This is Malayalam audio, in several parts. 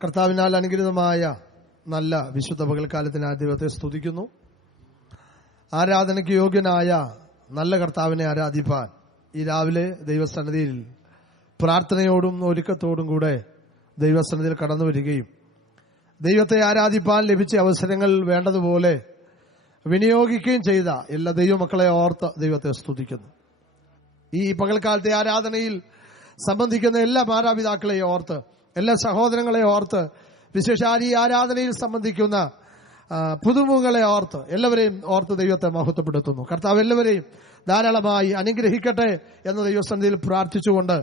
കർത്താവിനാൽ അനുഗ്രഹീതമായ നല്ല വിശുദ്ധ പകൽക്കാലത്തിനായി ദൈവത്തെ സ്തുതിക്കുന്നു. ആരാധനയ്ക്ക് യോഗ്യനായ നല്ല കർത്താവിനെ ആരാധിപ്പാൻ ഈ രാവിലെ ദൈവസന്നിധിയിൽ പ്രാർത്ഥനയോടും ഒരുക്കത്തോടും കൂടെ ദൈവസന്നിധിയിൽ കടന്നു വരികയും ദൈവത്തെ ആരാധിപ്പാൻ ലഭിച്ച അവസരങ്ങൾ വേണ്ടതുപോലെ വിനിയോഗിക്കുകയും ചെയ്ത എല്ലാ ദൈവമക്കളെ ഓർത്ത് ദൈവത്തെ സ്തുതിക്കുന്നു. ഈ പകൽക്കാലത്തെ ആരാധനയിൽ സംബന്ധിക്കുന്ന എല്ലാ മാതാപിതാക്കളെയും ഓർത്ത്, എല്ലാ സഹോദരങ്ങളെ ഓർത്ത്, വിശേഷാൽ ഈ ആരാധനയിൽ സംബന്ധിക്കുന്ന പുതുമുഖങ്ങളെ ഓർത്ത് എല്ലാവരെയും ഓർത്ത് ദൈവത്തെ മഹത്വപ്പെടുത്തുന്നു. കർത്താവ് എല്ലാവരെയും ധാരാളമായി അനുഗ്രഹിക്കട്ടെ എന്ന് ദൈവസന്നിധിയിൽ പ്രാർത്ഥിച്ചുകൊണ്ട്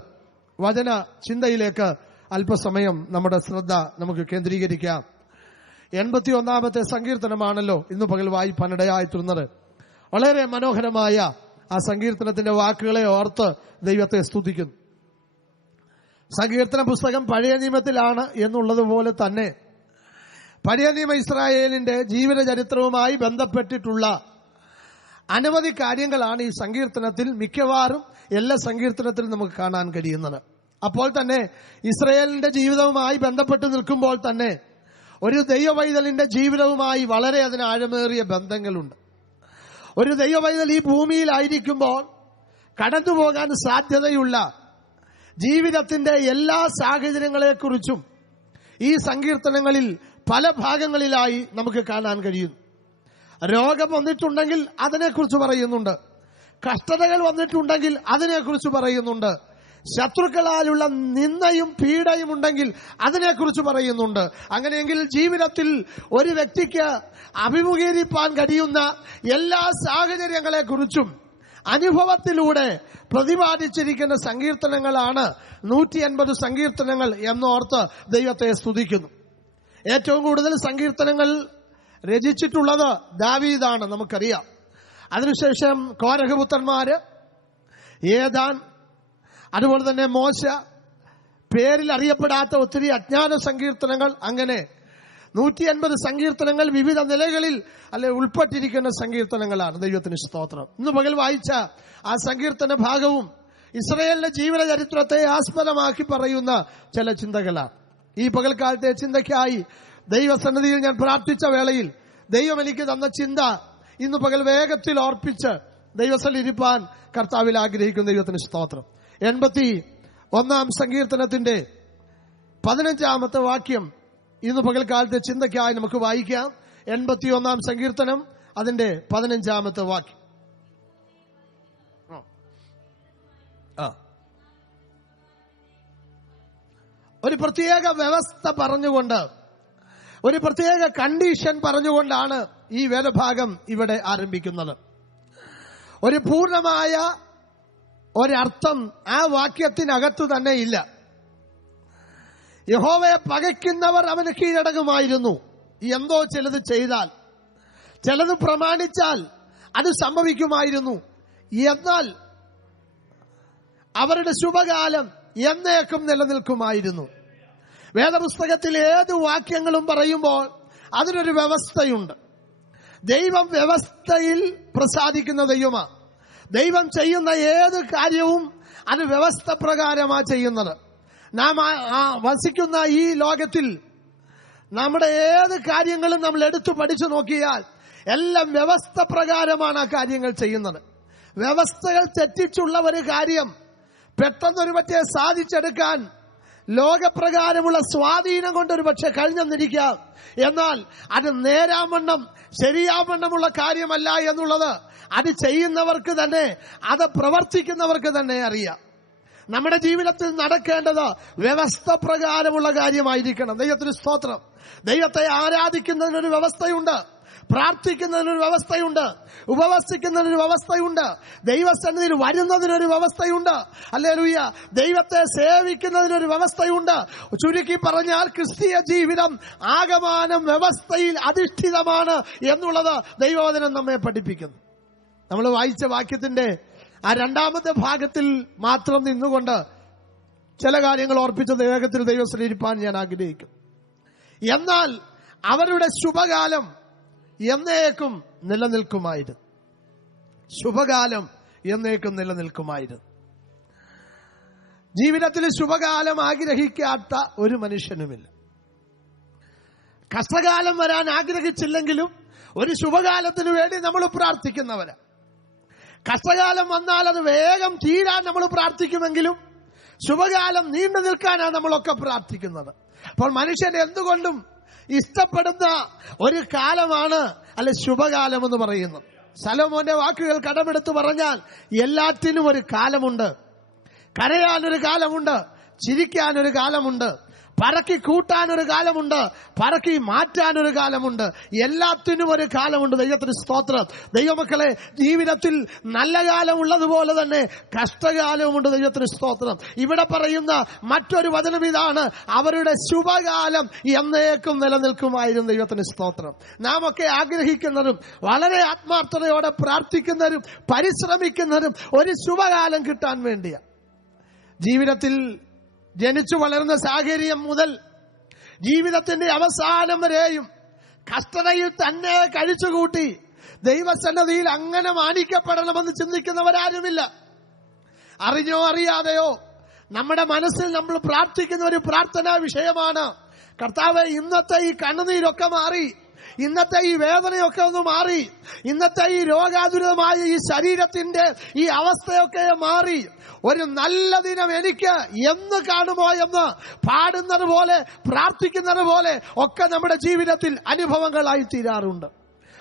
വചന ചിന്തയിലേക്ക് അല്പസമയം നമ്മുടെ ശ്രദ്ധ നമുക്ക് കേന്ദ്രീകരിക്കാം. 81-ാമത്തെ സങ്കീർത്തനമാണല്ലോ ഇന്ന് പകൽ വായിപ്പാനിടയായിത്തീർന്നത്. വളരെ മനോഹരമായ ആ സങ്കീർത്തനത്തിന്റെ വാക്കുകളെ ഓർത്ത് ദൈവത്തെ സ്തുതിക്കുന്നു. സങ്കീർത്തന പുസ്തകം പഴയ നിയമത്തിലാണ് എന്നുള്ളതുപോലെ തന്നെ പഴയ നിയമ ഇസ്രായേലിന്റെ ജീവിത ചരിത്രവുമായി ബന്ധപ്പെട്ടിട്ടുള്ള അനവധി കാര്യങ്ങളാണ് ഈ സങ്കീർത്തനത്തിൽ മിക്കവാറും എല്ലാ സങ്കീർത്തനത്തിലും നമുക്ക് കാണാൻ കഴിയുന്നത്. അപ്പോൾ തന്നെ ഇസ്രായേലിന്റെ ജീവിതവുമായി ബന്ധപ്പെട്ട് നിൽക്കുമ്പോൾ തന്നെ ഒരു ദൈവവൈതലിന്റെ ജീവിതവുമായി വളരെ അതിന് ആഴമേറിയ ബന്ധങ്ങളുണ്ട്. ഒരു ദൈവവൈതൽ ഈ ഭൂമിയിലായിരിക്കുമ്പോൾ കടന്നുപോകാൻ സാധ്യതയുള്ള ജീവിതത്തിന്റെ എല്ലാ സാഹചര്യങ്ങളെക്കുറിച്ചും ഈ സങ്കീർത്തനങ്ങളിൽ പല ഭാഗങ്ങളിലായി നമുക്ക് കാണാൻ കഴിയുന്നു. രോഗം വന്നിട്ടുണ്ടെങ്കിൽ അതിനെക്കുറിച്ച് പറയുന്നുണ്ട്, കഷ്ടതകൾ വന്നിട്ടുണ്ടെങ്കിൽ അതിനെക്കുറിച്ച് പറയുന്നുണ്ട്, ശത്രുക്കളാലുള്ള നിന്ദയും പീഡയും ഉണ്ടെങ്കിൽ അതിനെക്കുറിച്ച് പറയുന്നുണ്ട്. അങ്ങനെയെങ്കിൽ ജീവിതത്തിൽ ഒരു വ്യക്തിക്ക് അഭിമുഖീകരിപ്പാൻ കഴിയുന്ന എല്ലാ സാഹചര്യങ്ങളെക്കുറിച്ചും അനുഭവത്തിലൂടെ പ്രതിപാദിച്ചിരിക്കുന്ന സങ്കീർത്തനങ്ങളാണ് 150 സങ്കീർത്തനങ്ങൾ എന്നോർത്ത് ദൈവത്തെ സ്തുതിക്കുന്നു. ഏറ്റവും കൂടുതൽ സങ്കീർത്തനങ്ങൾ രചിച്ചിട്ടുള്ളത് ദാവീദാണ്, നമുക്കറിയാം. അതിനുശേഷം കോരഹപുത്രന്മാര്, ഏദാൻ, അതുപോലെ തന്നെ മോശ, പേരിൽ അറിയപ്പെടാത്ത ഒത്തിരി അജ്ഞാന സങ്കീർത്തനങ്ങൾ, അങ്ങനെ 150 സങ്കീർത്തനങ്ങൾ വിവിധ നിലകളിൽ ഉൾപ്പെട്ടിരിക്കുന്ന സങ്കീർത്തനങ്ങളാണ്. ദൈവത്തിന് സ്തോത്രം. ഇന്ന് പകൽ വായിച്ച ആ സങ്കീർത്തന ഭാഗവും ഇസ്രായേലിന്റെ ജീവിത ചരിത്രത്തെ ആസ്പദമാക്കി പറയുന്ന ചില ചിന്തകളാണ്. ഈ പകൽക്കാലത്തെ ചിന്തയ്ക്കായി ദൈവസന്നിധിയിൽ ഞാൻ പ്രാർത്ഥിച്ച വേളയിൽ ദൈവം എനിക്ക് തന്ന ചിന്ത ഇന്ന് പകൽ വേഗത്തിൽ ഓർപ്പിച്ച് ദൈവസന്നിധിയിരിപ്പാൻ കർത്താവിൽ ആഗ്രഹിക്കുന്ന ദൈവത്തിന് സ്തോത്രം. 81-ാം സങ്കീർത്തനത്തിന്റെ 15-ാമത്തെ വാക്യം ഇന്ന് പകൽക്കാലത്തെ ചിന്തയ്ക്കായി നമുക്ക് വായിക്കാം. 81-ാം സങ്കീർത്തനം അതിന്റെ 15-ാമത്തെ വാക്യം. ഒരു പ്രത്യേക വ്യവസ്ഥ പറഞ്ഞുകൊണ്ട്, ഒരു പ്രത്യേക കണ്ടീഷൻ പറഞ്ഞുകൊണ്ടാണ് ഈ വേദഭാഗം ഇവിടെ ആരംഭിക്കുന്നത്. ഒരു പൂർണ്ണമായ ഒരർത്ഥം ആ വാക്യത്തിനകത്ത് തന്നെ ഇല്ല. യഹോവയെ പകയ്ക്കുന്നവർ അവന് കീഴടങ്ങുമായിരുന്നു. എന്തോ ചിലത് ചെയ്താൽ, ചിലത് പ്രമാണിച്ചാൽ അത് സംഭവിക്കുമായിരുന്നു. എന്നാൽ അവരുടെ ശുഭകാലം എന്നേക്കും നിലനിൽക്കുമായിരുന്നു. വേദപുസ്തകത്തിൽ ഏത് വാക്യങ്ങളും പറയുമ്പോൾ അതിനൊരു വ്യവസ്ഥയുണ്ട്. ദൈവം വ്യവസ്ഥയിൽ പ്രസാദിക്കുന്ന ദൈവമാണ്. ദൈവം ചെയ്യുന്ന ഏത് കാര്യവും അത് വ്യവസ്ഥ പ്രകാരമാണ് ചെയ്യുന്നത്. നാം വസിക്കുന്ന ഈ ലോകത്തിൽ നമ്മുടെ ഏത് കാര്യങ്ങളും നമ്മൾ എടുത്തു പഠിച്ചു നോക്കിയാൽ എല്ലാം വ്യവസ്ഥ പ്രകാരമാണ് ആ കാര്യങ്ങൾ ചെയ്യുന്നത്. വ്യവസ്ഥകൾ തെറ്റിച്ചുള്ള ഒരു കാര്യം പെട്ടെന്നൊരു പക്ഷേ സാധിച്ചെടുക്കാൻ ലോകപ്രകാരമുള്ള സ്വാധീനം കൊണ്ടൊരു പക്ഷെ കഴിഞ്ഞെന്നിരിക്കാം. എന്നാൽ അത് നേരാവണ്ണം ശരിയാവണ്ണമുള്ള കാര്യമല്ല എന്നുള്ളത് അത് ചെയ്യുന്നവർക്ക് തന്നെ, അത് പ്രവർത്തിക്കുന്നവർക്ക് തന്നെ അറിയാം. നമ്മുടെ ജീവിതത്തിൽ നടക്കേണ്ടത് വ്യവസ്ഥ പ്രകാരമുള്ള കാര്യമായിരിക്കണം. ദൈവത്തിന് സ്തോത്രം. ദൈവത്തെ ആരാധിക്കുന്നതിനൊരു വ്യവസ്ഥയുണ്ട്, പ്രാർത്ഥിക്കുന്നതിനൊരു വ്യവസ്ഥയുണ്ട്, ഉപവസിക്കുന്നതിനൊരു വ്യവസ്ഥയുണ്ട്, ദൈവസന്നിധിയിൽ വരുന്നതിനൊരു വ്യവസ്ഥയുണ്ട്. ഹല്ലേലൂയ. ദൈവത്തെ സേവിക്കുന്നതിനൊരു വ്യവസ്ഥയുണ്ട്. ചുരുക്കി പറഞ്ഞാൽ ക്രിസ്തീയ ജീവിതം ആകമാനം വ്യവസ്ഥയിൽ അധിഷ്ഠിതമാണ് എന്നുള്ളത് ദൈവവചനം നമ്മെ പഠിപ്പിക്കുന്നു. നമ്മൾ വായിച്ച വാക്യത്തിന്റെ ആ 2-ാമത്തെ ഭാഗത്തിൽ മാത്രം നിന്നുകൊണ്ട് ചില കാര്യങ്ങൾ ഓർപ്പിച്ച വേഗത്തിൽ ദൈവസന്നിധിയിരിപ്പാൻ ഞാൻ ആഗ്രഹിക്കും. എന്നാൽ അവരുടെ ശുഭകാലം എന്നേക്കും നിലനിൽക്കുമായിരുന്നു. ശുഭകാലം എന്നേക്കും നിലനിൽക്കുമായിരുന്നു. ജീവിതത്തിൽ ശുഭകാലം ആഗ്രഹിക്കാത്ത ഒരു മനുഷ്യനുമില്ല. കഷ്ടകാലം വരാൻ ആഗ്രഹിച്ചില്ലെങ്കിലും ഒരു ശുഭകാലത്തിന് വേണ്ടി നമ്മൾ പ്രാർത്ഥിക്കുന്നവരാ. കഷ്ടകാലം വന്നാൽ അത് വേഗം തീരാൻ നമ്മൾ പ്രാർത്ഥിക്കുമെങ്കിലും ശുഭകാലം നീണ്ടു നിൽക്കാനാണ് നമ്മളൊക്കെ പ്രാർത്ഥിക്കുന്നത്. അപ്പോൾ മനുഷ്യൻ എന്തുകൊണ്ടും ഇഷ്ടപ്പെടുന്ന ഒരു കാലമാണ് ശുഭകാലം എന്ന് പറയുന്നത്. ശലോമോന്റെ വാക്കുകൾ കടമെടുത്ത് പറഞ്ഞാൽ എല്ലാറ്റിനും ഒരു കാലമുണ്ട്. കരയാനൊരു കാലമുണ്ട്, ചിരിക്കാനൊരു കാലമുണ്ട്, പറക്കി കൂട്ടാനൊരു കാലമുണ്ട്, പറക്കി മാറ്റാനൊരു കാലമുണ്ട്. എല്ലാത്തിനും ഒരു കാലമുണ്ട്. ദൈവത്തിന് സ്തോത്രം. ദൈവമക്കളെ, ജീവിതത്തിൽ നല്ല കാലം ഉള്ളതുപോലെ തന്നെ കഷ്ടകാലവുമുണ്ട്. ദൈവത്തിന് സ്തോത്രം. ഇവിടെ പറയുന്ന മറ്റൊരു വചനം ഇതാണ്: അവരുടെ ശുഭകാലം എന്നേക്കും നിലനിൽക്കുമായിരുന്നു. ദൈവത്തിന് സ്തോത്രം. നാം ഒക്കെ ആഗ്രഹിക്കുന്നതും വളരെ ആത്മാർത്ഥതയോടെ പ്രാർത്ഥിക്കുന്നവരും പരിശ്രമിക്കുന്നവരും ഒരു ശുഭകാലം കിട്ടാൻ വേണ്ടിയാണ്. ജീവിതത്തിൽ ജനിച്ചു വളർന്ന സാഹചര്യം മുതൽ ജീവിതത്തിന്റെ അവസാനം വരെയും കഷ്ടതയിൽ തന്നെ കഴിച്ചുകൂട്ടി ദൈവസന്നിധിയിൽ അങ്ങനെ മാനിക്കപ്പെടണമെന്ന് ചിന്തിക്കുന്നവരാരുമില്ല. അറിഞ്ഞോ അറിയാതെയോ നമ്മുടെ മനസ്സിൽ നമ്മൾ പ്രാർത്ഥിക്കുന്ന ഒരു പ്രാർത്ഥനാ വിഷയമാണ്: കർത്താവേ, ഇന്നത്തെ ഈ കണ്ണുനീരൊക്കെ മാറി, ഇന്നത്തെ ഈ വേദനയൊക്കെ ഒന്ന് മാറി, ഇന്നത്തെ ഈ രോഗാതുരമായ ഈ ശരീരത്തിന്റെ ഈ അവസ്ഥയൊക്കെ മാറി, ഒരു നല്ല ദിനം എനിക്ക് എന്ന് കാണുമോ എന്ന് പാടുന്നത് പോലെ പ്രാർത്ഥിക്കുന്നത് പോലെ ഒക്കെ നമ്മുടെ ജീവിതത്തിൽ അനുഭവങ്ങളായി തീരാറുണ്ട്.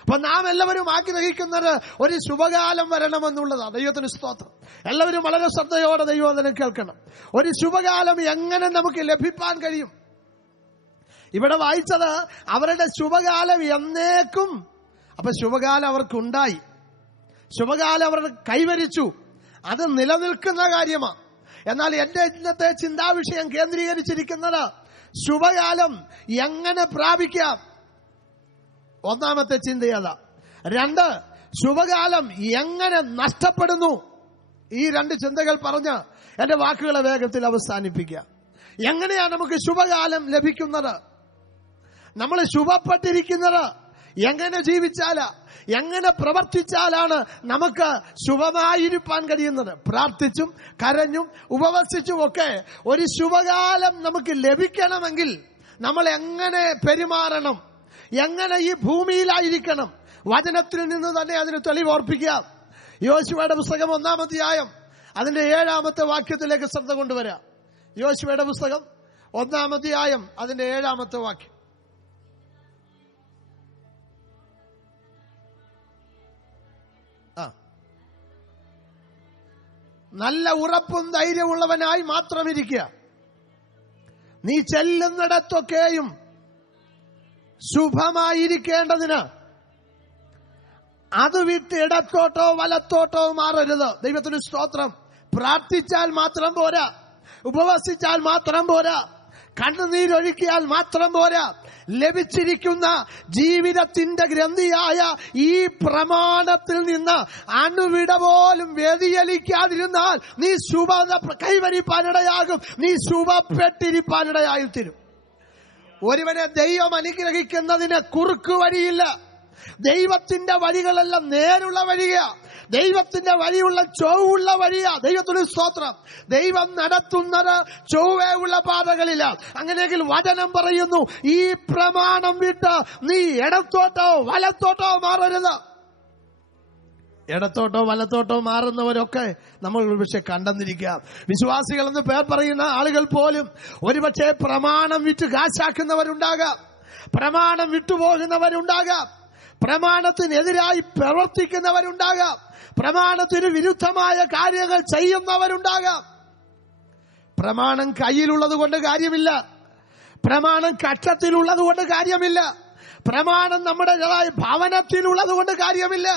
അപ്പൊ നാം എല്ലാവരും ആഗ്രഹിക്കുന്നത് ഒരു ശുഭകാലം വരണമെന്നുള്ളതാണ്. ദൈവത്തിന് സ്തോത്രം. എല്ലാവരും വളരെ ശ്രദ്ധയോടെ ദൈവവചനം കേൾക്കണം. ഒരു ശുഭകാലം എങ്ങനെ നമുക്ക് ലഭിക്കാൻ കഴിയും? ഇവിടെ വായിച്ചത് അവരുടെ ശുഭകാലം എന്നേക്കും. അപ്പൊ ശുഭകാലം അവർക്കുണ്ടായി, ശുഭകാലം അവർ കൈവരിച്ചു, അത് നിലനിൽക്കുന്ന കാര്യമാണ്. എന്നാൽ എന്റെ ഇന്നത്തെ ചിന്താവിഷയം കേന്ദ്രീകരിച്ചിരിക്കുന്നത് ശുഭകാലം എങ്ങനെ പ്രാപിക്കാം. ഒന്നാമത്തെ ചിന്തയത. 2, ശുഭകാലം എങ്ങനെ നഷ്ടപ്പെടുന്നു. ഈ 2 ചിന്തകൾ പറഞ്ഞ് എന്റെ വാക്കുകളെ വേഗത്തിൽ അവസാനിപ്പിക്കുക. എങ്ങനെയാണ് നമുക്ക് ശുഭകാലം ലഭിക്കുന്നത്? നമ്മൾ ശുഭപ്പെട്ടിരിക്കുന്നത് എങ്ങനെ ജീവിച്ചാലാ, എങ്ങനെ പ്രവർത്തിച്ചാലാണ് നമുക്ക് ശുഭമായിരിക്കാൻ കഴിയുന്നത്? പ്രാർത്ഥിച്ചും കരഞ്ഞും ഉപവസിച്ചും ഒക്കെ ഒരു ശുഭകാലം നമുക്ക് ലഭിക്കണമെങ്കിൽ നമ്മൾ എങ്ങനെ പെരുമാറണം, എങ്ങനെ ഈ ഭൂമിയിലായിരിക്കണം? വചനത്തിൽ നിന്ന് തന്നെ അതിന് തെളിവോർപ്പിക്കാം. യോശുവയുടെ പുസ്തകം 1-ാം അധ്യായം അതിന്റെ 7-ാമത്തെ വാക്യത്തിലേക്ക് ശ്രദ്ധ കൊണ്ടുവരാം. യോശുവയുടെ പുസ്തകം 1-ാം അധ്യായം അതിന്റെ 7-ാമത്തെ വാക്യം. നല്ല ഉറപ്പും ധൈര്യമുള്ളവനായി മാത്രം ഇരിക്കുക. നീ ചെല്ലുന്നിടത്തൊക്കെയും ശുഭമായിരിക്കേണ്ടതിന് അത് വിട്ട് ഇടത്തോട്ടോ വലത്തോട്ടോ മാറരുത്. ദൈവത്തിന് സ്തോത്രം. പ്രാർത്ഥിച്ചാൽ മാത്രം പോരാ, ഉപവസിച്ചാൽ മാത്രം പോരാ, കണ്ണുനീരൊഴുക്കിയാൽ മാത്രം പോരാ. ലഭിച്ചിരിക്കുന്ന ജീവിതത്തിന്റെ ഗ്രന്ഥിയായ ഈ പ്രമാണത്തിൽ നിന്ന് അണുവിട പോലും വ്യതിചലിക്കാതിരുന്നാൽ നീ ശുഭത കൈവരിപ്പാനിടയാകും, നീ ശുഭപ്പെട്ടിരിപ്പാനിടയായി തീരും. ഒരുവനെ ദൈവം അനുഗ്രഹിക്കുന്നതിന് കുറുക്കു വഴിയില്ല. ദൈവത്തിന്റെ വഴികളെല്ലാം നേരുള്ള വഴിയാ. ദൈവത്തിന്റെ വഴിയുള്ള ചൊവ്വുള്ള വഴിയാ. ദൈവത്തിന് സ്തോത്രം. ദൈവം നടത്തുന്നത് ചൊവ്വയുള്ള പാതകളില്ല. അങ്ങനെയെങ്കിൽ വചനം പറയുന്നു, ഈ പ്രമാണം വിട്ട് നീ ഇടത്തോട്ടോ വലത്തോട്ടോ മാറരുത്. ഇടത്തോട്ടോ വലത്തോട്ടോ മാറുന്നവരൊക്കെ നമ്മൾ ഒരുപക്ഷെ കണ്ടെന്നിരിക്കാം. വിശ്വാസികളെന്ന് പേർ പറയുന്ന ആളുകൾ പോലും ഒരുപക്ഷെ പ്രമാണം വിറ്റ് കാശാക്കുന്നവരുണ്ടാകാം, പ്രമാണം വിട്ടുപോകുന്നവരുണ്ടാകാം, പ്രമാണത്തിനെതിരായി പ്രവർത്തിക്കുന്നവരുണ്ടാകാം, പ്രമാണത്തിന് വിരുദ്ധമായ കാര്യങ്ങൾ ചെയ്യുന്നവരുണ്ടാകാം. പ്രമാണം കയ്യിലുള്ളത് കൊണ്ട് കാര്യമില്ല, പ്രമാണം കക്ഷത്തിലുള്ളത് കൊണ്ട് കാര്യമില്ല, പ്രമാണം നമ്മുടെ ഭവനത്തിലുള്ളത് കൊണ്ട് കാര്യമില്ല.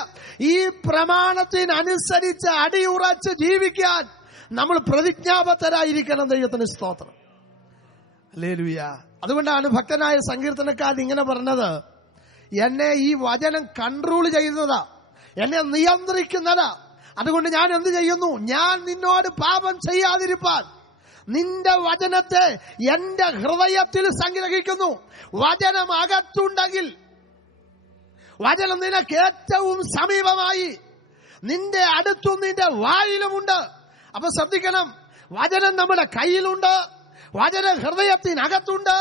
ഈ പ്രമാണത്തിനനുസരിച്ച് അടിയുറച്ച് ജീവിക്കാൻ നമ്മൾ പ്രതിജ്ഞാബദ്ധരായിരിക്കണം. ദൈവത്തിന് സ്തോത്രം. ഹല്ലേലൂയ. അതുകൊണ്ടാണ് ഭക്തനായ സങ്കീർത്തനക്കാരൻ ഇങ്ങനെ പറഞ്ഞത്, എന്നെ ഈ വചനം കൺട്രോൾ ചെയ്യുന്നതാ, എന്നെ നിയന്ത്രിക്കുന്നതാ. അതുകൊണ്ട് ഞാൻ എന്ത് ചെയ്യുന്നു? ഞാൻ നിന്നോട് പാപം ചെയ്യാതിരിപ്പാൻ നിന്റെ വചനത്തെ എന്റെ ഹൃദയത്തിൽ സംഗ്രഹിക്കുന്നു. വചനം അകത്തുണ്ടെങ്കിൽ വചനം നിനക്ക് ഏറ്റവും സമീപമായി, നിന്റെ അടുത്തും നിന്റെ വായിലുമുണ്ട്. അപ്പൊ ശ്രദ്ധിക്കണം, വചനം നമ്മുടെ കയ്യിലുണ്ട്, വചനം ഹൃദയത്തിനകത്തുണ്ട്,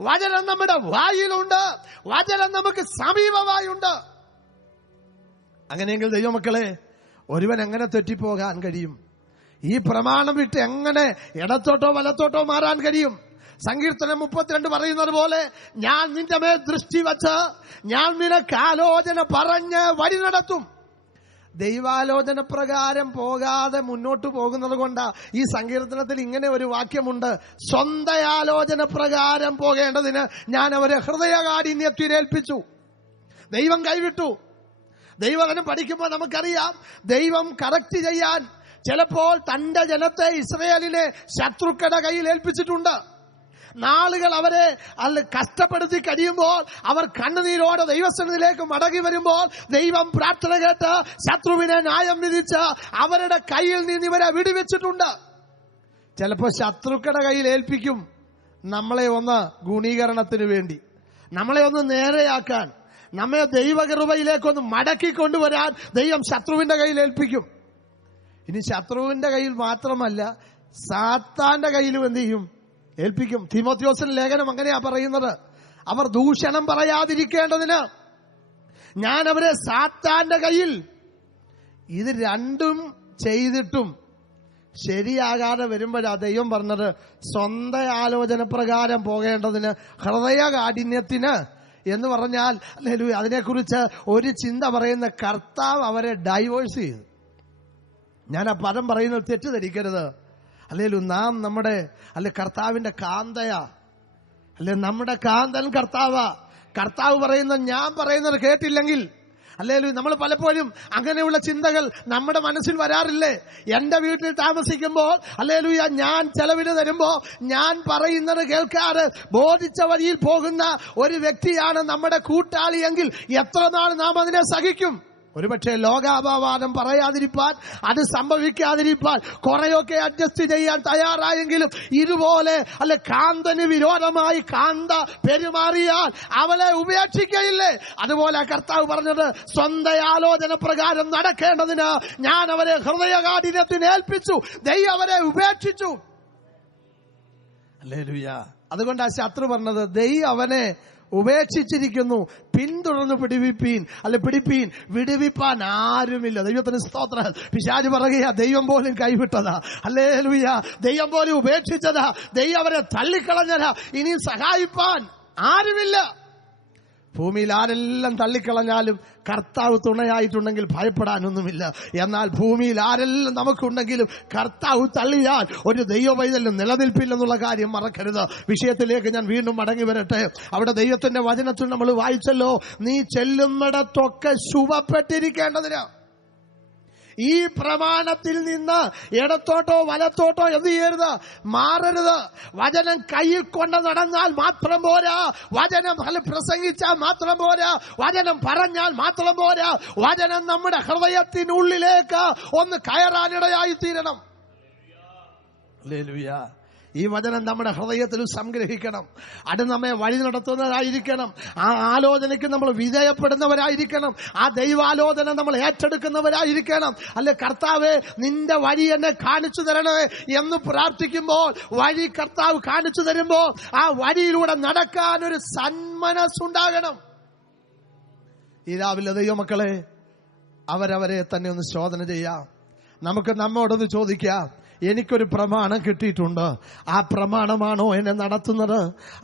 വചനം നമ്മുടെ വായിലുണ്ട്, വചനം നമുക്ക് സമീപമായുണ്ട്. അങ്ങനെയെങ്കിൽ ദൈവമക്കളെ, ഒരുവൻ എങ്ങനെ തെറ്റിപ്പോകാൻ കഴിയും? ഈ പ്രമാണം വിട്ട് എങ്ങനെ ഇടത്തോട്ടോ വലത്തോട്ടോ മാറാൻ കഴിയും? സങ്കീർത്തനം 32 പറയുന്നത് പോലെ, ഞാൻ നിന്റെ മേൽ ദൃഷ്ടി വച്ച് ഞാൻ നിനക്ക് ആലോചന പറഞ്ഞ് വഴി നടത്തും. ദൈവാലോചന പ്രകാരം പോകാതെ മുന്നോട്ട് പോകുന്നത് കൊണ്ടാ ഈ സങ്കീർത്തനത്തിൽ ഇങ്ങനെ ഒരു വാക്യമുണ്ട്: സ്വന്തം ആലോചന പ്രകാരം പോകേണ്ടതിന് ഞാൻ അവരെ ഹൃദയകാഠിന്യത്തിനേൽപ്പിച്ചു. ദൈവം കൈവിട്ടു. ദൈവവചനം പഠിക്കുമ്പോൾ നമുക്കറിയാം, ദൈവം കറക്റ്റ് ചെയ്യാൻ ചിലപ്പോൾ തന്റെ ജനത്തെ, ഇസ്രയേലിനെ ശത്രുക്കളുടെ കയ്യിൽ ഏൽപ്പിച്ചിട്ടുണ്ട്. നാളുകൾ അവരെ കഷ്ടപ്പെടുത്തി കഴിയുമ്പോൾ, അവർ കണ്ണുനീരോടെ ദൈവസന്നിധിയിലേക്ക് മടങ്ങി വരുമ്പോൾ, ദൈവം പ്രാർത്ഥന കേട്ട് ശത്രുവിനെ ന്യായം വിധിച്ച് അവരുടെ കയ്യിൽ നിന്ന് ഇവരെ വിടുവിച്ചിട്ടുണ്ട്. ചിലപ്പോൾ ശത്രുക്കളുടെ കയ്യിൽ ഏൽപ്പിക്കും, നമ്മളെ ഒന്ന് ഗുണീകരണത്തിന് വേണ്ടി, നമ്മളെ ഒന്ന് നേരെയാക്കാൻ, നമ്മെ ദൈവകൃപയിലേക്കൊന്ന് മടക്കി കൊണ്ടുവരാൻ ദൈവം ശത്രുവിന്റെ കയ്യിൽ ഏൽപ്പിക്കും. ഇനി ശത്രുവിന്റെ കയ്യിൽ മാത്രമല്ല, സാത്താന്റെ കയ്യിലും എന്ത് ചെയ്യും? ഏൽപ്പിക്കും. തീമോഥെയോസിന്റെ ലേഖനം അങ്ങനെയാ പറയുന്നത്: അവർ ദൂഷണം പറയാതിരിക്കേണ്ടതിന് ഞാൻ അവരെ സാത്താന്റെ കയ്യിൽ. ഇത് രണ്ടും ചെയ്തിട്ടും ശരിയാകാതെ വരുമ്പോഴാ ദൈവം പറഞ്ഞത്, സ്വന്തം ആലോചന പ്രകാരം പോകേണ്ടതിന് ഹൃദയകാഠിന്യത്തിന് എന്ന് പറഞ്ഞാൽ, ഹല്ലേലൂയ, അതിനെക്കുറിച്ച് ഒരു ചിന്ത പറയുന്ന കർത്താവ് അവരെ ഡൈവേഴ്സ് ചെയ്തു. ഞാൻ ആ പദം പറയുന്നത് തെറ്റിദ്ധരിക്കരുത്. ഹല്ലേലൂയ, നാം നമ്മുടെ കർത്താവിന്റെ കാന്തയാ, അല്ലെ നമ്മുടെ കാന്തൻ കർത്താവാ. കർത്താവ് പറയുന്ന, ഞാൻ പറയുന്നത് കേട്ടില്ലെങ്കിൽ, ഹല്ലേലൂയ, നമ്മൾ പലപ്പോഴും അങ്ങനെയുള്ള ചിന്തകൾ നമ്മുടെ മനസ്സിൽ വരാറില്ലേ? എന്റെ വീട്ടിൽ താമസിക്കുമ്പോൾ, ഹല്ലേലൂയ, ഞാൻ ചെലവിന് തരുമ്പോ ഞാൻ പറയുന്നത് കേൾക്കാതെ ബോധിച്ച വഴിയിൽ പോകുന്ന ഒരു വ്യക്തിയാണ് നമ്മുടെ കൂട്ടാളിയെങ്കിൽ എത്ര നാൾ നാം അതിനെ സഹിക്കും? ഒരുപക്ഷെ ലോകാപവാദം പറയാതിരിപ്പാൻ, അത് സംഭവിക്കാതിരിപ്പാൻ കുറെയൊക്കെ അഡ്ജസ്റ്റ് ചെയ്യാൻ തയ്യാറായെങ്കിലും ഇതുപോലെ കാന്തന് വിരോധമായി കാന്ത പെരുമാറിയാൽ അവളെ ഉപേക്ഷിക്കയില്ലേ? അതുപോലെ കർത്താവ് പറഞ്ഞത്, സ്വന്തം ആലോചന പ്രകാരം നടക്കേണ്ടതിന് ഞാൻ അവരെ ഹൃദയകാഠിന്യത്തിന് ഏൽപ്പിച്ചു. ദൈവം അവരെ ഉപേക്ഷിച്ചു. ഹല്ലേലൂയ. അതുകൊണ്ടാ ശത്രു പറഞ്ഞത്, ദൈവം അവനെ ഉപേക്ഷിച്ചിരിക്കുന്നു, പിന്തുടർന്ന് പിടിപ്പീൻ, വിടുവിപ്പാൻ ആരുമില്ല. ദൈവത്തിന് സ്തോത്രം. പിശാച് പറയുക, ദൈവം പോലും കൈവിട്ടതാ, ഹല്ലേലൂയ, ദൈവം പോലും ഉപേക്ഷിച്ചതാ, ദൈവം അവരെ തള്ളിക്കളഞ്ഞതാ, ഇനി സഹായിപ്പാൻ ആരുമില്ല. ഭൂമിയിൽ ആരെല്ലാം തള്ളിക്കളഞ്ഞാലും കർത്താവ് തുണയായിട്ടുണ്ടെങ്കിൽ ഭയപ്പെടാനൊന്നുമില്ല. എന്നാൽ ഭൂമിയിൽ ആരെല്ലാം നമുക്കുണ്ടെങ്കിലും കർത്താവ് തള്ളിയാൽ ഒരു ദൈവവൈതല്യം നിലനിൽപ്പില്ലെന്നുള്ള കാര്യം മറക്കരുത്. വിഷയത്തിലേക്ക് ഞാൻ വീണ്ടും മടങ്ങി വരട്ടെ. അവിടെ ദൈവത്തിന്റെ വചനത്തിൽ നമ്മൾ വായിച്ചല്ലോ, നീ ചെല്ലുന്നിടത്തൊക്കെ ശുഭപ്പെട്ടിരിക്കേണ്ടതിന്. ഈ പ്രമാണത്തിൽ നിന്ന് ഇടത്തോട്ടോ വലത്തോട്ടോ എന്ത് ചെയ്യരുത്? മാറരുത്. വചനം കയ്യിൽ കൊണ്ട് നടന്നാൽ മാത്രം പോരാ, വചനം പ്രസംഗിച്ചാൽ മാത്രം പോരാ, വചനം പറഞ്ഞാൽ മാത്രം പോരാ, വചനം നമ്മുടെ ഹൃദയത്തിനുള്ളിലേക്ക് ഒന്ന് കയറാനിടയായി തീരണം. ഹല്ലേലൂയ. ഈ വചനം നമ്മുടെ ഹൃദയത്തിൽ സംഗ്രഹിക്കണം. അത് നമ്മെ വഴി നടത്തുന്നതായിരിക്കണം. ആ ആലോചനയ്ക്ക് നമ്മൾ വിധേയപ്പെടുന്നവരായിരിക്കണം. ആ ദൈവാലോചന നമ്മൾ ഏറ്റെടുക്കുന്നവരായിരിക്കണം. അല്ലെ, കർത്താവേ നിന്റെ വഴി എന്നെ കാണിച്ചു തരണേ എന്ന് പ്രാർത്ഥിക്കുമ്പോൾ, വഴി കർത്താവ് കാണിച്ചു തരുമ്പോൾ ആ വഴിയിലൂടെ നടക്കാൻ ഒരു സന്മനസ്സുണ്ടാകണം. ഈ രാവിലെ ദൈവമക്കളെ, അവരവരെ തന്നെ ഒന്ന് ശോധന ചെയ്യാം. നമുക്ക് നമ്മോടൊന്ന് ചോദിക്കാം, എനിക്കൊരു പ്രമാണം കിട്ടിയിട്ടുണ്ട്, ആ പ്രമാണമാണോ എന്നെ നടത്തുന്നത്?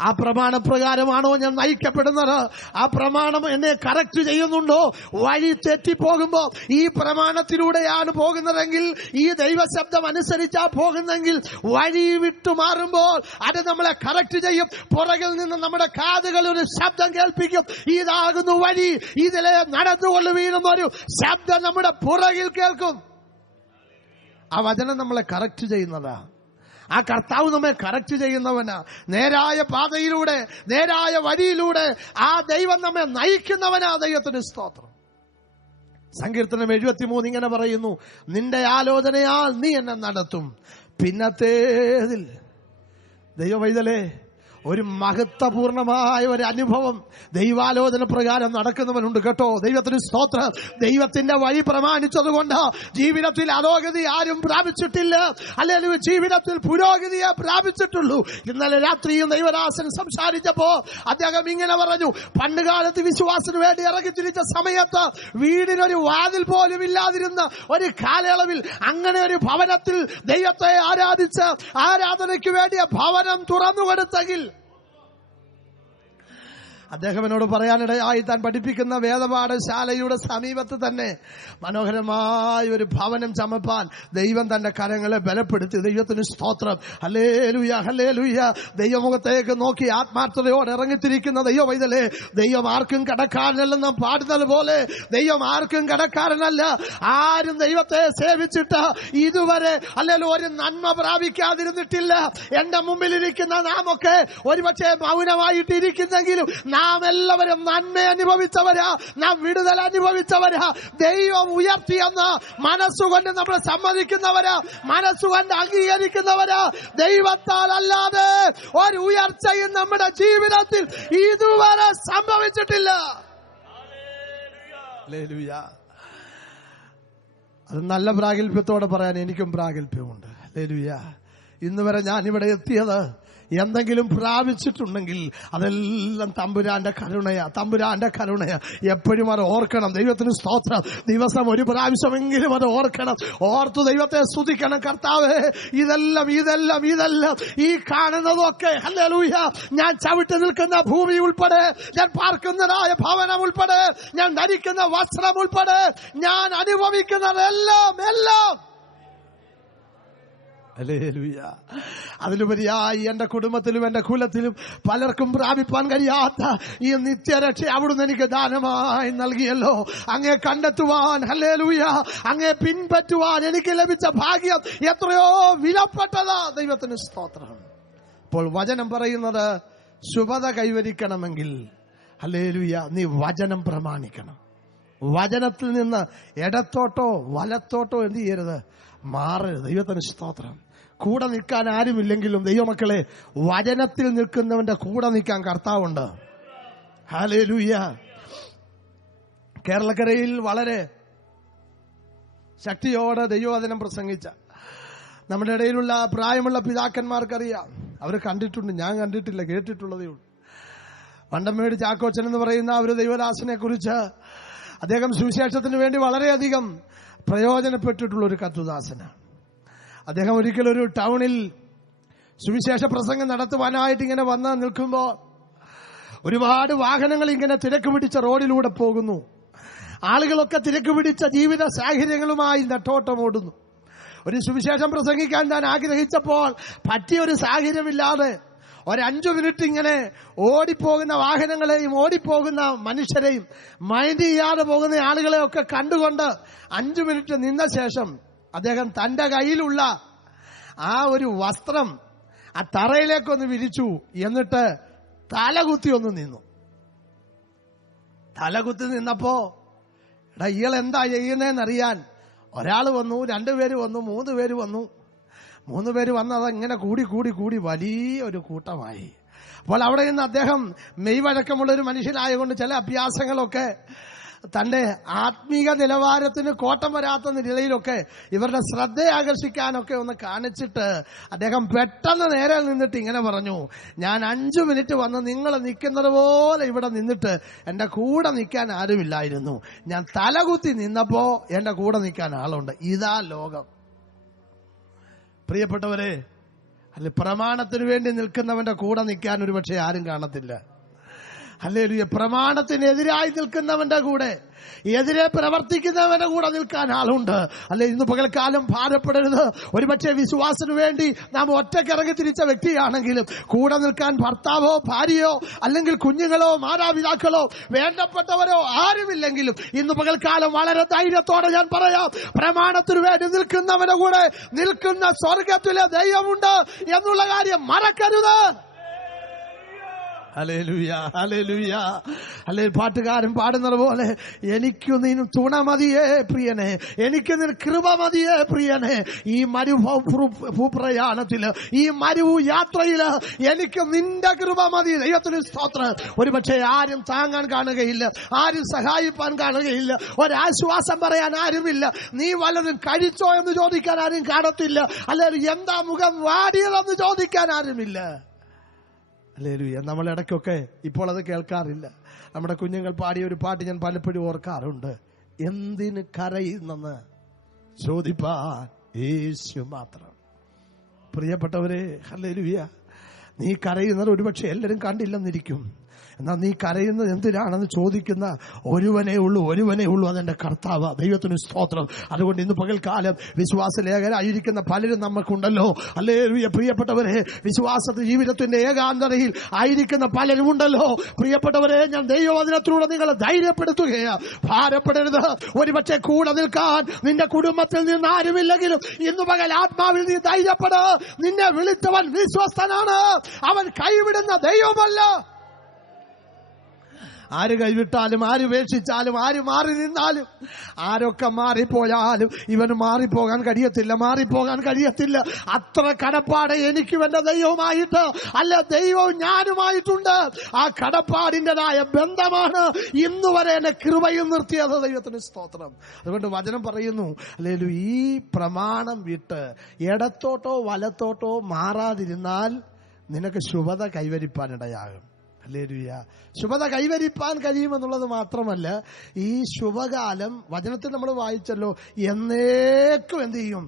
ആ പ്രമാണപ്രകാരമാണോ ഞാൻ നയിക്കപ്പെടുന്നത്? ആ പ്രമാണം എന്നെ കറക്റ്റ് ചെയ്യുന്നുണ്ടോ? വഴി തെറ്റിപ്പോകുമ്പോ ഈ പ്രമാണത്തിലൂടെയാണ് പോകുന്നതെങ്കിൽ, ഈ ദൈവശബ്ദം അനുസരിച്ചാ പോകുന്നെങ്കിൽ, വഴി വിട്ടുമാറുമ്പോൾ അത് നമ്മളെ കറക്റ്റ് ചെയ്യും. പുറകിൽ നിന്ന് നമ്മുടെ കാതുകൾ ഒരു ശബ്ദം കേൾപ്പിക്കും, ഇതാകുന്നു വഴി, ഇതിലെ നടന്നുകൊള്ളുവീണെന്നൊരു ശബ്ദം നമ്മുടെ പുറകിൽ കേൾക്കും. ആ വചനം നമ്മളെ കറക്റ്റ് ചെയ്യുന്നതാ. ആ കർത്താവ് നമ്മെ കറക്റ്റ് ചെയ്യുന്നവനാ. നേരായ പാതയിലൂടെ, നേരായ വഴിയിലൂടെ ആ ദൈവം നമ്മെ നയിക്കുന്നവനാ. ദൈവത്തിന് സ്തോത്രം. സങ്കീർത്തനം 73 ഇങ്ങനെ പറയുന്നു, നിന്റെ ആലോചനയാൽ നീ എന്നെ നടത്തും. പിന്നത്തേതിൽ ദൈവവൈതലേ, ഒരു മഹത്വപൂർണമായ ഒരു അനുഭവം ദൈവാലോചന പ്രകാരം നടക്കുന്നവനുണ്ട് കേട്ടോ. ദൈവത്തിന് സ്തോത്രം. ദൈവത്തിന്റെ വഴി പ്രമാണിച്ചതുകൊണ്ട് ജീവിതത്തിൽ അധോഗതി ആരും പ്രാപിച്ചിട്ടില്ല, അല്ലെങ്കിൽ ജീവിതത്തിൽ പുരോഗതിയെ പ്രാപിച്ചിട്ടുള്ളൂ. ഇന്നലെ രാത്രിയും ദൈവദാസൻ സംസാരിച്ചപ്പോ അദ്ദേഹം ഇങ്ങനെ പറഞ്ഞു, പണ്ടുകാലത്ത് വിശ്വാസത്തിന് വേണ്ടി ഇറങ്ങിത്തിരിച്ച സമയത്ത് വീടിനൊരു വാതിൽ പോലും ഇല്ലാതിരുന്ന ഒരു കാലയളവിൽ അങ്ങനെ ഒരു ഭവനത്തിൽ ദൈവത്തെ ആരാധിച്ച് ആരാധനയ്ക്ക് വേണ്ടിയ ഭവനം തുറന്നു കൊടുത്തെങ്കിൽ അദ്ദേഹം എന്നോട് പറയാനിടയായി, താൻ പഠിപ്പിക്കുന്ന വേദപാഠശാലയുടെ സമീപത്ത് തന്നെ മനോഹരമായ ഒരു ഭവനം ചമപ്പാൻ ദൈവം തന്റെ കരങ്ങളെ ബലപ്പെടുത്തി. ദൈവത്തിന് സ്തോത്രം. Hallelujah, hallelujah. ദൈവമുഖത്തേക്ക് നോക്കി ആത്മാർത്ഥതയോടെ ഇറങ്ങിത്തിരിക്കുന്ന ദൈവവൈതലേ, ദൈവം ആർക്കും കടക്കാരനല്ലെന്ന് പാടുന്നത് പോലെ ദൈവം ആർക്കും കടക്കാരനല്ല. ആരും ദൈവത്തെ സേവിച്ചിട്ട് ഇതുവരെ അല്ലെങ്കിൽ ഒരു നന്മ പ്രാപിക്കാതിരുന്നിട്ടില്ല. എന്റെ മുമ്പിലിരിക്കുന്ന നാമൊക്കെ ഒരുപക്ഷെ മൗനമായിട്ടിരിക്കുന്നെങ്കിലും നാം എല്ലാവരും നന്മ അനുഭവിച്ചവരാ, നാം വിടുതൽ അനുഭവിച്ചവരാ. ദൈവം ഉയർത്തിയെന്ന് മനസ്സുകൊണ്ട് നമ്മൾ സമ്മതിക്കുന്നവരാ, മനസ്സുകൊണ്ട് അംഗീകരിക്കുന്നവരാ. ദൈവത്താൽ അല്ലാതെ ഒരു ഉയർച്ചയും നമ്മുടെ ജീവിതത്തിൽ ഇതുവരെ സംഭവിച്ചിട്ടില്ല. ഹല്ലേലൂയ. അത് നല്ല പ്രാഗൽഭ്യത്തോടെ പറയാൻ എനിക്കും പ്രാഗൽഭ്യമുണ്ട്. ഹല്ലേലൂയ. ഇന്ന് വരെ ഞാൻ ഇവിടെ എത്തിയത് എന്തെങ്കിലും പ്രാപിച്ചിട്ടുണ്ടെങ്കിൽ അതെല്ലാം തമ്പുരാന്റെ കരുണയാ, തമ്പുരാന്റെ കരുണയാ. എപ്പോഴും അത് ഓർക്കണം. ദൈവത്തിന് സ്തോത്രം. ദിവസം ഒരു പ്രാവശ്യമെങ്കിലും അത് ഓർക്കണം. ഓർത്തു ദൈവത്തെ സ്തുതിക്കണം. കർത്താവേ, ഇതെല്ലാം ഇതെല്ലാം ഇതെല്ലാം ഈ കാണുന്നതൊക്കെ ഹല്ലേലൂയ, ഞാൻ ചവിട്ടി നിൽക്കുന്ന ഭൂമി ഉൾപ്പെടെ, ഞാൻ പാർക്കുന്നതായ ഭവനം ഉൾപ്പെടെ, ഞാൻ ധരിക്കുന്ന വസ്ത്രം ഉൾപ്പെടെ, ഞാൻ അനുഭവിക്കുന്നതെല്ലാം എല്ലാം ഹല്ലേലൂയ. അതിലുപരിയായി എന്റെ കുടുംബത്തിലും എന്റെ കുലത്തിലും പലർക്കും പ്രാപിപ്പാൻ കഴിയാത്ത ഈ നിത്യരക്ഷ അവിടുന്ന് എനിക്ക് ദാനമായി നൽകിയല്ലോ. അങ്ങേ കണ്ടെത്തുവാൻ, ഹല്ലേലൂയ, അങ്ങേ പിൻപറ്റുവാൻ എനിക്ക് ലഭിച്ച ഭാഗ്യം എത്രയോ വിലപ്പെട്ടതാ. ദൈവത്തിന് സ്തോത്രം. ഇപ്പോൾ വചനം പറയുന്നത് ശുഭത കൈവരിക്കണമെങ്കിൽ ഹല്ലേലൂയ നീ വചനം പ്രമാണിക്കണം. വചനത്തിൽ നിന്ന് ഇടത്തോട്ടോ വലത്തോട്ടോ എന്ത് ചെയ്യരുത്, മാറരുത്. ദൈവത്തിന് സ്തോത്രം. കൂടെ നിൽക്കാൻ ആരുമില്ലെങ്കിലും ദൈവമക്കളെ, വചനത്തിൽ നിൽക്കുന്നവന്റെ കൂടെ നിൽക്കാൻ കർത്താവുണ്ട്. ഹല്ലേലൂയ. കേരളക്കരയിൽ വളരെ ശക്തിയോടെ ദൈവവചനം പ്രസംഗിച്ച നമ്മുടെ ഇടയിലുള്ള പ്രായമുള്ള പിതാക്കന്മാർക്കറിയാം. അവർ കണ്ടിട്ടുണ്ട്, ഞാൻ കണ്ടിട്ടില്ല, കേട്ടിട്ടുള്ളതേ ഉള്ളൂ. വണ്ടമേട് ചാക്കോച്ചൻ എന്ന് പറയുന്ന ഒരു ദൈവദാസനെ കുറിച്ച് അദ്ദേഹം സുവിശേഷത്തിന് വേണ്ടി വളരെയധികം പ്രയോജനപ്പെട്ടിട്ടുള്ള ഒരു കർത്തൃദാസനാണ്. അദ്ദേഹം ഒരിക്കലൊരു ടൗണിൽ സുവിശേഷ പ്രസംഗം നടത്തുവാനായിട്ട് ഇങ്ങനെ വന്ന് നിൽക്കുമ്പോൾ ഒരുപാട് വാഹനങ്ങൾ ഇങ്ങനെ തിരക്ക് പിടിച്ച റോഡിലൂടെ പോകുന്നു. ആളുകളൊക്കെ തിരക്ക് പിടിച്ച ജീവിത സാഹചര്യങ്ങളുമായി നെട്ടോട്ടം ഓടുന്നു. ഒരു സുവിശേഷം പ്രസംഗിക്കാൻ ഞാൻ ആഗ്രഹിച്ചപ്പോൾ പറ്റിയൊരു സാഹചര്യമില്ലാതെ ഒരു 5 മിനിറ്റ് ഇങ്ങനെ ഓടിപ്പോകുന്ന വാഹനങ്ങളെയും ഓടിപ്പോകുന്ന മനുഷ്യരെയും മൈൻഡ് ചെയ്യാതെ പോകുന്ന ആളുകളെയൊക്കെ കണ്ടുകൊണ്ട് 5 മിനിറ്റ് നിന്ന ശേഷം അദ്ദേഹം തന്റെ കയ്യിലുള്ള ആ ഒരു വസ്ത്രം ആ തറയിലേക്കൊന്ന് വിരിച്ചു. എന്നിട്ട് തലകുത്തി ഒന്ന് നിന്നു. തലകുത്തി നിന്നപ്പോ ഇയാൾ എന്താ ചെയ്യുന്നതെന്നറിയാൻ ഒരാൾ വന്നു, 2 പേര് വന്നു, 3 പേര് വന്നു. 3 പേര് വന്നത് ഇങ്ങനെ കൂടി കൂടി കൂടി വലിയൊരു കൂട്ടമായി. അപ്പോൾ അവിടെ നിന്ന് അദ്ദേഹം മെയ്വഴക്കമുള്ള ഒരു മനുഷ്യനായതുകൊണ്ട് ചില അഭ്യാസങ്ങളൊക്കെ തന്റെ ആത്മീക നിലവാരത്തിന് കോട്ടം വരാത്ത നിലയിലൊക്കെ ഇവരുടെ ശ്രദ്ധയെ ആകർഷിക്കാനൊക്കെ ഒന്ന് കാണിച്ചിട്ട് അദ്ദേഹം പെട്ടെന്ന് നേരെ നിന്നിട്ട് ഇങ്ങനെ പറഞ്ഞു, ഞാൻ 5 മിനിറ്റ് വന്ന് നിങ്ങൾ നിൽക്കുന്നത് പോലെ ഇവിടെ നിന്നിട്ട് എന്റെ കൂടെ നിൽക്കാൻ ആരുമില്ലായിരുന്നു. ഞാൻ തലകുത്തി നിന്നപ്പോ എന്റെ കൂടെ നിൽക്കാൻ ആളുണ്ട്. ഇതാ ലോകം. പ്രിയപ്പെട്ടവരെ, അല്ലെ, പ്രമാണത്തിന് വേണ്ടി നിൽക്കുന്നവന്റെ കൂടെ നിൽക്കാൻ ഒരുപക്ഷെ ആരും കാണത്തില്ല. ഹല്ലേലൂയ. പ്രമാണത്തിനെതിരായി നിൽക്കുന്നവന്റെ കൂടെ, എതിരെ പ്രവർത്തിക്കുന്നവന്റെ കൂടെ നിൽക്കാൻ ആളുണ്ട്. അല്ലെ, ഇന്ന് പകൽക്കാലം ഭാരപ്പെടരുത്. ഒരുപക്ഷെ വിശ്വാസത്തിന് വേണ്ടി നാം ഒറ്റക്കിറങ്ങി തിരിച്ച വ്യക്തിയാണെങ്കിലും കൂടെ നിൽക്കാൻ ഭർത്താവോ ഭാര്യയോ അല്ലെങ്കിൽ കുഞ്ഞുങ്ങളോ മാതാപിതാക്കളോ വേണ്ടപ്പെട്ടവരോ ആരുമില്ലെങ്കിലും ഇന്ന് പകൽക്കാലം വളരെ ധൈര്യത്തോടെ ഞാൻ പറയാം, പ്രമാണത്തിന് വേണ്ടി നിൽക്കുന്നവന്റെ കൂടെ നിൽക്കുന്ന സ്വർഗത്തിലെ ദൈവമുണ്ട് എന്നുള്ള കാര്യം മറക്കരുത്. Hallelujah, hallelujah. അല്ലെ പാട്ടുകാരൻ പാടുന്നത് പോലെ, എനിക്ക് നീ തുണ മതിയേ പ്രിയനെ, എനിക്ക് നീ കൃപ മതിയേ പ്രിയനെ. ഈ ഭൂപ്രയാണത്തില്, ഈ മരുഭൂ യാത്രയില് എനിക്ക് നിന്റെ കൃപ മതി. ദൈവത്തിന് സ്തോത്രം. ഒരുപക്ഷെ ആരും താങ്ങാൻ കാണുകയില്ല, ആരും സഹായിപ്പാൻ കാണുകയില്ല, ഒരാശ്വാസം പറയാൻ ആരുമില്ല. നീ വല്ലതും കഴിച്ചോ എന്ന് ചോദിക്കാൻ ആരും കാണത്തില്ല. അല്ലെങ്കിൽ എന്താ മുഖം വാടിയതെന്ന് ചോദിക്കാൻ ആരുമില്ല. ഹല്ലേലൂയ. നമ്മൾ ഇടയ്ക്കൊക്കെ ഇപ്പോൾ അത് കേൾക്കാറില്ല. നമ്മുടെ കുഞ്ഞുങ്ങൾ പാടിയ ഒരു പാട്ട് ഞാൻ പലപ്പോഴും ഓർക്കാറുണ്ട്. എന്തിന് കരയുന്നെന്ന് ചോദിപ്പാൻ യേശു മാത്രം. പ്രിയപ്പെട്ടവരെ, ഹല്ലേലൂയ, നീ കരയുന്നത് ഒരുപക്ഷെ എല്ലാവരും കണ്ടില്ലെന്നിരിക്കും. എന്നാൽ നീ കരയുന്നത് എന്തിനാണെന്ന് ചോദിക്കുന്ന ഒരുവനേ ഉള്ളൂ, അതെന്റെ കർത്താവ്. ദൈവത്തിന് സ്തോത്രം. അതുകൊണ്ട് ഇന്ന് പകൽക്കാലം വിശ്വാസലേഖരായിരിക്കുന്ന പലരും നമുക്കുണ്ടല്ലോ. ഹല്ലേലൂയ. പ്രിയപ്പെട്ടവരെ, വിശ്വാസ ജീവിതത്തിന്റെ ഏകാന്തതയിൽ ആയിരിക്കുന്ന പലരും ഉണ്ടല്ലോ. പ്രിയപ്പെട്ടവരെ, ഞാൻ ദൈവവചനത്തിലൂടെ നിങ്ങളെ ധൈര്യപ്പെടുത്തുകയാണ്. ഭാരപ്പെടരുത്. ഒരുപക്ഷെ കൂടെ നിൽക്കാൻ നിന്റെ കുടുംബത്തിൽ നിന്ന് ആരുമില്ലെങ്കിലും ഇന്ന് പകൽ ആത്മാവിൽ നീ ധൈര്യപ്പെട്. നിന്നെ വിളിച്ചവൻ വിശ്വസ്തനാണ്, അവൻ കൈവിടുന്ന ദൈവമല്ല. ആര് കൈവിട്ടാലും, ആര് ഉപേക്ഷിച്ചാലും, ആര് മാറി നിന്നാലും, ആരൊക്കെ മാറിപ്പോയാലും ഇവന് മാറിപ്പോകാൻ കഴിയത്തില്ല. അത്ര കടപ്പാട് എനിക്കും എന്റെ ദൈവവുമായിട്ട്, അല്ല ദൈവവും ഞാനുമായിട്ടുണ്ട്. ആ കടപ്പാടിൻ്റെതായ ബന്ധമാണ് ഇന്ന് വരെ എന്നെ കൃപയിൽ നിർത്തിയത്. ദൈവത്തിന് സ്തോത്രം. അതുകൊണ്ട് വചനം പറയുന്നു, അല്ലേലും ഈ പ്രമാണം വിട്ട് ഇടത്തോട്ടോ വലത്തോട്ടോ മാറാതിരുന്നാൽ നിനക്ക് ശുഭത കൈവരിപ്പാനിടയാകും. ഹല്ലേലൂയ. ശുഭത കൈവരിപ്പാൻ കഴിയുമെന്നുള്ളത് മാത്രമല്ല, ഈ ശുഭകാലം വചനത്തിൽ നമ്മൾ വായിച്ചല്ലോ, എന്നേക്കും എന്ത് ചെയ്യും?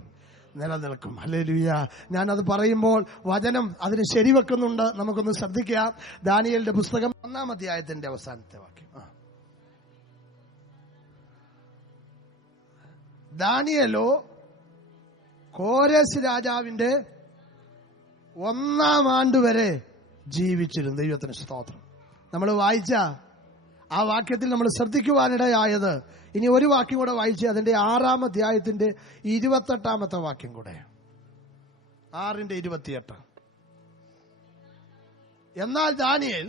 നിലനിൽക്കും. ഹല്ലേലൂയ. ഞാനത് പറയുമ്പോൾ വചനം അതിന് ശരിവെക്കുന്നുണ്ട്. നമുക്കൊന്ന് ശ്രദ്ധിക്കാം. ദാനിയേലിന്റെ പുസ്തകം 1-ാം അധ്യായത്തിന്റെ അവസാനത്തെ വാക്യം. ദാനിയേലോ കോരേസ് രാജാവിന്റെ 1-ാം ആണ്ട് വരെ ജീവിച്ചിരുന്നു. ദൈവത്തിന് സ്തോത്രം. നമ്മൾ വായിച്ച ആ വാക്യത്തിൽ നമ്മൾ ശ്രദ്ധിക്കുവാനിടയായത്, ഇനി ഒരു വാക്യം കൂടെ വായിച്ച് അതിന്റെ 6-ാം അധ്യായത്തിന്റെ 28-ാമത്തെ വാക്യം കൂടെ, 6:28. എന്നാൽ ദാനിയേൽ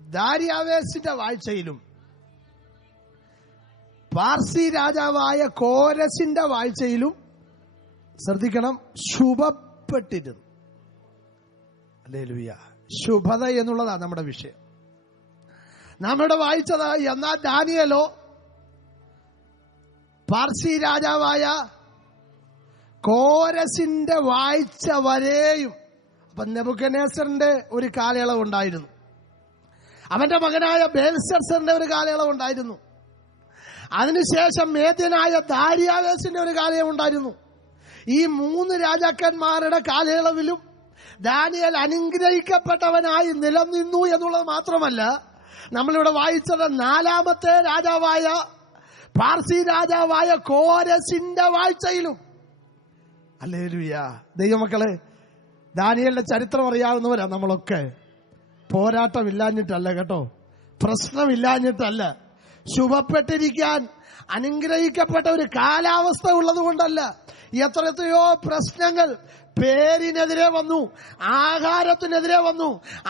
ദാരിയാവേസിന്റെ വാഴ്ചയിലും പാർസി രാജാവായ കോരസിന്റെ വാഴ്ചയിലും, ശ്രദ്ധിക്കണം, ശുഭപ്പെട്ടിരുന്നു. ഹല്ലേലൂയ. ശുഭത എന്നുള്ളതാണ് നമ്മുടെ വിഷയം. നാം ഇവിടെ വായിച്ചത്, എന്നാൽ ദാനിയേലോ പാർസി രാജാവായ കോരസിന്റെ വാഴ്ച വരെയും. അപ്പൊ നെബൂഖദ്നേസറിന്റെ ഒരു കാലയളവ് ഉണ്ടായിരുന്നു, അവന്റെ മകനായ ബേൽശസ്സറിന്റെ ഒരു കാലയളവ് ഉണ്ടായിരുന്നു, അതിനുശേഷം മേദ്യനായ ദാരിയാവേസിന്റെ ഒരു കാലയളവ് ഉണ്ടായിരുന്നു. ഈ 3 രാജാക്കന്മാരുടെ കാലയളവിലും ദാനിയേൽ അനുഗ്രഹിക്കപ്പെട്ടവനായി നിലനിന്നു എന്നുള്ളത് മാത്രമല്ല, നമ്മളിവിടെ വായിച്ചത് 4-ാമത്തെ രാജാവായ പാർസി രാജാവായ കോരസിന്റെ വാഴ്ചയിലും. ഹല്ലേലൂയ. ദൈവമക്കളെ, ദാനിയേലിന്റെ ചരിത്രം അറിയാവുന്നവരാ നമ്മളൊക്കെ. പോരാട്ടമില്ലാഞ്ഞിട്ടല്ല കേട്ടോ, പ്രശ്നമില്ലാഞ്ഞിട്ടല്ല, ശുഭപ്പെട്ടിരിക്കാൻ അനുഗ്രഹിക്കപ്പെട്ട ഒരു കാലാവസ്ഥ ഉള്ളത് കൊണ്ടല്ല. എത്രയോ പ്രശ്നങ്ങൾ പേരിനെതിരെ വന്നു, ആഹാരത്തിനെതിരെ വന്നു,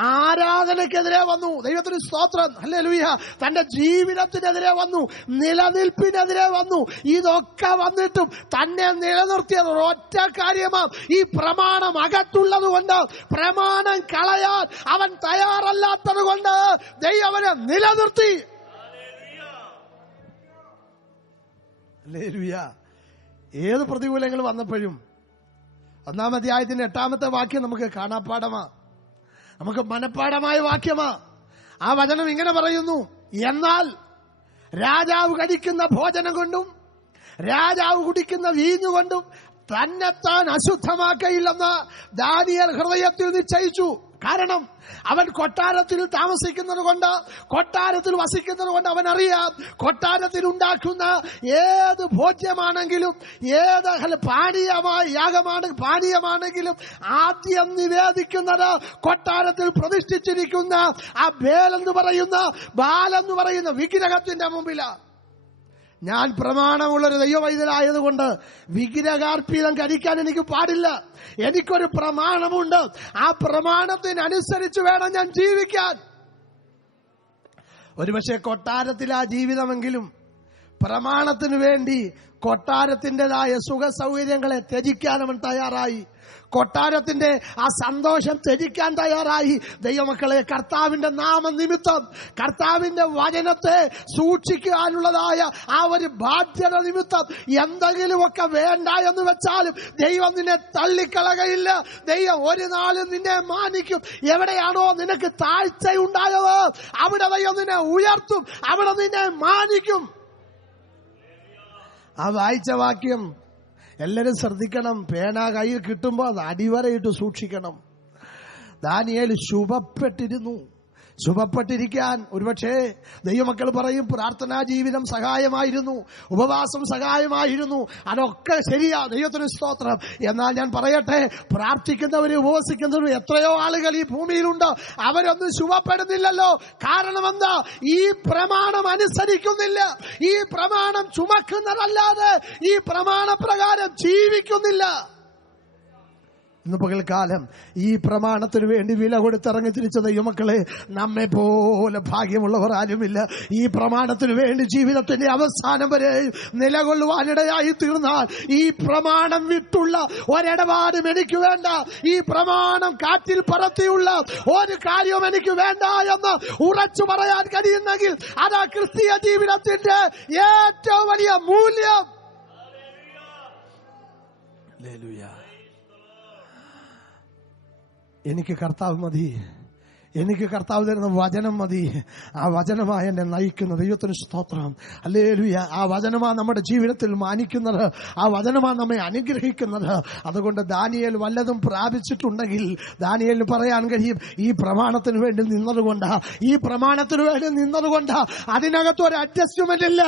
ആരാധനയ്ക്കെതിരെ വന്നു. ദൈവത്തിന് സ്തോത്രം. ഹല്ലേലൂയ. തന്റെ ജീവിതത്തിനെതിരെ വന്നു, നിലനിൽപ്പിനെതിരെ വന്നു. ഇതൊക്കെ വന്നിട്ടും തന്നെ നിലനിർത്തിയത് ഒറ്റ കാര്യമാണ്, ഈ പ്രമാണം അകത്തുള്ളത് കൊണ്ട്, പ്രമാണം കളയാൻ അവൻ തയ്യാറല്ലാത്തത് കൊണ്ട് ദൈവം അവനെ നിലനിർത്തി. ഹല്ലേലൂയ. ഏത് പ്രതികൂലങ്ങൾ വന്നപ്പോഴും 1-ാം അധ്യായത്തിന്റെ 8-ാമത്തെ വാക്യം നമുക്ക് കാണാപ്പാടമാ, നമുക്ക് മനപ്പാടമായ വാക്യമാ. ആ വചനം ഇങ്ങനെ പറയുന്നു, എന്നാൽ രാജാവ് കഴിക്കുന്ന ഭോജനം കൊണ്ടും രാജാവ് കുടിക്കുന്ന വീഞ്ഞുകൊണ്ടും തന്നെത്താൻ അശുദ്ധമാക്കയില്ലെന്ന് ദാനിയേൽ ഹൃദയത്തിൽ നിശ്ചയിച്ചു. കാരണം അവൻ കൊട്ടാരത്തിൽ താമസിക്കുന്നത് കൊണ്ട്, കൊട്ടാരത്തിൽ വസിക്കുന്നത് കൊണ്ട് അവൻ അറിയാം, കൊട്ടാരത്തിൽ ഉണ്ടാക്കുന്ന ഏത് ഭോജ്യമാണെങ്കിലും, ഏത് പാനീയമാണെങ്കിലും ആദ്യം നിവേദിക്കുന്നത് കൊട്ടാരത്തിൽ പ്രതിഷ്ഠിച്ചിരിക്കുന്ന ആ ബാലെന്ന് പറയുന്ന വിഗ്രഹത്തിന്റെ മുമ്പിലാണ്. ഞാൻ പ്രമാണമുള്ളൊരു ദൈവവൈദ്യനായതുകൊണ്ട് വിഗ്രഹാർപ്പിതം കഴിക്കാൻ എനിക്ക് പാടില്ല. എനിക്കൊരു പ്രമാണമുണ്ട്. ആ പ്രമാണത്തിനനുസരിച്ച് വേണം ഞാൻ ജീവിക്കാൻ. ഒരുപക്ഷെ കൊട്ടാരത്തിലാ ജീവിതമെങ്കിലും പ്രമാണത്തിനു വേണ്ടി കൊട്ടാരത്തിൻ്റെതായ സുഖ സൗകര്യങ്ങളെ ത്യജിക്കാൻ അവൻ തയ്യാറായി. കൊട്ടാരത്തിന്റെ ആ സന്തോഷം ത്യജിക്കാൻ തയ്യാറായി. ദൈവമക്കളെ, കർത്താവിന്റെ നാമനിമിത്തം, കർത്താവിന്റെ വചനത്തെ സൂക്ഷിക്കാനുള്ളതായ ആ ഒരു ബാധ്യത നിമിത്തം എന്തെങ്കിലുമൊക്കെ വേണ്ട എന്ന് വെച്ചാലും ദൈവം നിന്നെ തള്ളിക്കളകയില്ല. ദൈവം ഒരു നാളും നിന്നെ മാനിക്കും. എവിടെയാണോ നിനക്ക് താഴ്ചയുണ്ടായത് അവിടെ ദൈവം നിന്നെ ഉയർത്തും, അവിടെ നിന്നെ മാനിക്കും. ആ വായിച്ച വാക്യം എല്ലാവരും ശ്രദ്ധിക്കണം. പേന കയ്യിൽ കിട്ടുമ്പോൾ അത് അടിവരയിട്ട് സൂക്ഷിക്കണം. ദാനിയേൽ ശുഭപ്പെട്ടിരിക്കാൻ ഒരുപക്ഷെ ദൈവമക്കൾ പറയും പ്രാർത്ഥനാ ജീവിതം സഹായമായിരുന്നു, ഉപവാസം സഹായമായിരുന്നു. അതൊക്കെ ശരിയാ, ദൈവത്തിന് സ്തോത്രം. എന്നാൽ ഞാൻ പറയട്ടെ, പ്രാർത്ഥിക്കുന്നവരും ഉപവസിക്കുന്നവരും എത്രയോ ആളുകൾ ഈ ഭൂമിയിലുണ്ട്. അവരൊന്നും ശുഭപ്പെടുന്നില്ലല്ലോ. കാരണം എന്താ? ഈ പ്രമാണം അനുസരിക്കുന്നില്ല. ഈ പ്രമാണം ചുമക്കുന്നതല്ലാതെ ഈ പ്രമാണപ്രകാരം ജീവിക്കുന്നില്ല. ഇന്ന് പകൽക്കാലം ഈ പ്രമാണത്തിന് വേണ്ടി വില കൊടുത്തിറങ്ങി തിരിച്ച ദൈവമക്കളെ, നമ്മെ പോലെ ഭാഗ്യമുള്ളവർ ആരുമില്ല. ഈ പ്രമാണത്തിന് വേണ്ടി ജീവിതത്തിന്റെ അവസാനം വരെ നിലകൊള്ളുവാനിടയായി തീർന്നാൽ ഈ പ്രമാണം വിട്ടുള്ള ഒരിടപാടും എനിക്ക് വേണ്ട. ഈ പ്രമാണം കാറ്റിൽ പറത്തിയുള്ള ഒരു കാര്യവും എനിക്ക് വേണ്ട എന്ന് ഉറച്ചു പറയാൻ കഴിയുന്നെങ്കിൽ അതാ ക്രിസ്തീയ ജീവിതത്തിന്റെ ഏറ്റവും വലിയ മൂല്യം. ഹല്ലേലൂയ. എനിക്ക് കർത്താവ് മതി, എനിക്ക് കർത്താവ് തരുന്ന വചനം മതി. ആ വചനമായി എന്നെ നയിക്കുന്ന ദൈവത്തിന് സ്തോത്രം. ഹല്ലേലൂയ. ആ വചനമാണ് നമ്മുടെ ജീവിതത്തിൽ മാനിക്കുന്നത്. ആ വചനമാണ് നമ്മെ അനുഗ്രഹിക്കുന്നത്. അതുകൊണ്ട് ദാനിയേൽ വല്ലതും പ്രാപിച്ചിട്ടുണ്ടെങ്കിൽ ദാനിയേലിന് പറയാൻ കഴിയും, ഈ പ്രമാണത്തിന് വേണ്ടി നിന്നതുകൊണ്ടാ, ഈ പ്രമാണത്തിന് വേണ്ടി നിന്നതുകൊണ്ടാ. അതിനകത്തൊരു അഡ്ജസ്റ്റ്മെന്റ് ഇല്ല,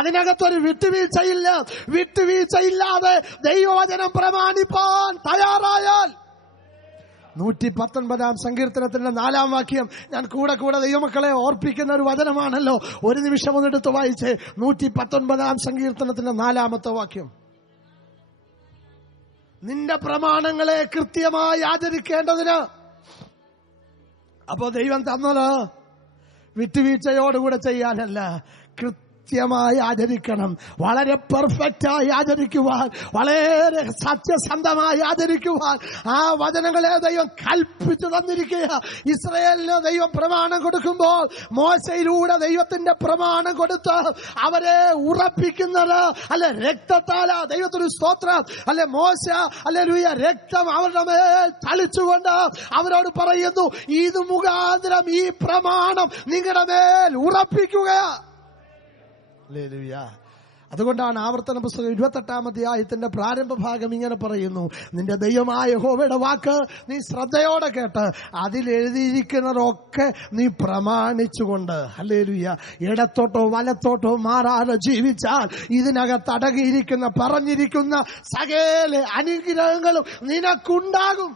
അതിനകത്തൊരു വിട്ടുവീഴ്ചയില്ല. വിട്ടുവീഴ്ചയില്ലാതെ ദൈവവചനം പ്രമാണിപ്പാൻ തയ്യാറായാൽ 119 സങ്കീർത്തനത്തിന്റെ 4 വാക്യം ഞാൻ കൂടെ ദൈവമക്കളെ ഓർപ്പിക്കുന്ന ഒരു വചനമാണല്ലോ. ഒരു നിമിഷം ഒന്നെടുത്ത് വായിച്ച് 119 സങ്കീർത്തനത്തിന്റെ 4 വാക്യം. നിന്റെ പ്രമാണങ്ങളെ കൃത്യമായി ആചരിക്കേണ്ടതിന്. അപ്പോ ദൈവം തന്നത് വിട്ടുവീഴ്ചയോടുകൂടെ ചെയ്യാനല്ല, കൃത്യമായി ആചരിക്കണം. വളരെ പെർഫെക്റ്റായി ആചരിക്കുവാൻ, വളരെ സത്യസന്ധമായി ആചരിക്കുവാൻ ആ വചനങ്ങളെ ദൈവം കൽപ്പിച്ചു തന്നിരിക്കുക. ഇസ്രായേലിന് ദൈവം പ്രമാണം കൊടുക്കുമ്പോൾ മോശയിലൂടെ ദൈവത്തിന്റെ പ്രമാണം കൊടുത്ത് അവരെ ഉറപ്പിക്കുന്നത് അല്ലെ രക്തത്താല. ദൈവത്തിന് സ്തോത്രം. അല്ലെ മോശ ഹല്ലേലൂയ രക്തം അവരുടെ മേൽ തളിച്ചുകൊണ്ട് അവരോട് പറയുന്നു, ഇത് മുഖാന്തരം ഈ പ്രമാണം നിങ്ങളുടെ മേൽ ഉറപ്പിക്കുക. അതുകൊണ്ടാണ് ആവർത്തന പുസ്തകം 28 അധ്യായത്തിന്റെ പ്രാരംഭ ഭാഗം ഇങ്ങനെ പറയുന്നു, നിന്റെ ദൈവമായ യഹോവയുടെ വാക്ക് നീ ശ്രദ്ധയോടെ കേട്ട് അതിലെഴുതിയിരിക്കുന്നതൊക്കെ നീ പ്രമാണിച്ചുകൊണ്ട് ഹല്ലേലൂയ ഇടത്തോട്ടോ വലത്തോട്ടോ മാറാതെ ജീവിച്ചാൽ ഇതിനകത്ത് അടങ്ങിയിരിക്കുന്ന പറഞ്ഞിരിക്കുന്ന സകല അനുഗ്രഹങ്ങളും നിനക്കുണ്ടാകും.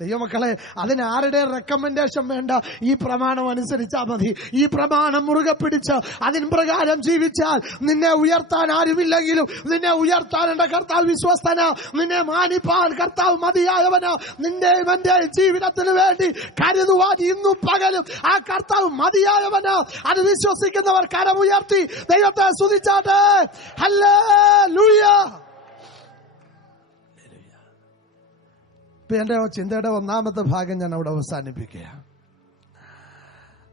ദൈവമക്കളെ, അതിന് ആരുടെ റെക്കമെൻഡേഷൻ വേണ്ട. ഈ പ്രമാണം അനുസരിച്ചാൽ മതി. ഈ പ്രമാണം മുറുകെ പിടിച്ച് അതിന് പ്രകാരം ജീവിച്ചാൽ നിന്നെ ഉയർത്താൻ ആരുമില്ലെങ്കിലും നിന്നെ ഉയർത്താൻ എന്റെ കർത്താവ് വിശ്വസ്തന. നിന്നെ മാനിപ്പാൻ കർത്താവ് മതിയായവന. നിന്റെയും എന്റെ ജീവിതത്തിന് വേണ്ടി കരുതുവാൻ ഇന്നും പകലും ആ കർത്താവ് മതിയായവന. അത് വിശ്വസിക്കുന്നവർ കരമുയർത്തി ദൈവത്തെ സ്തുതിച്ചാട്ടെ. ഹല്ലേലൂയ. എന്റെ ചിന്തയുടെ 1ാമത്തെ ഭാഗം ഞാൻ അവിടെ അവസാനിപ്പിക്കുക.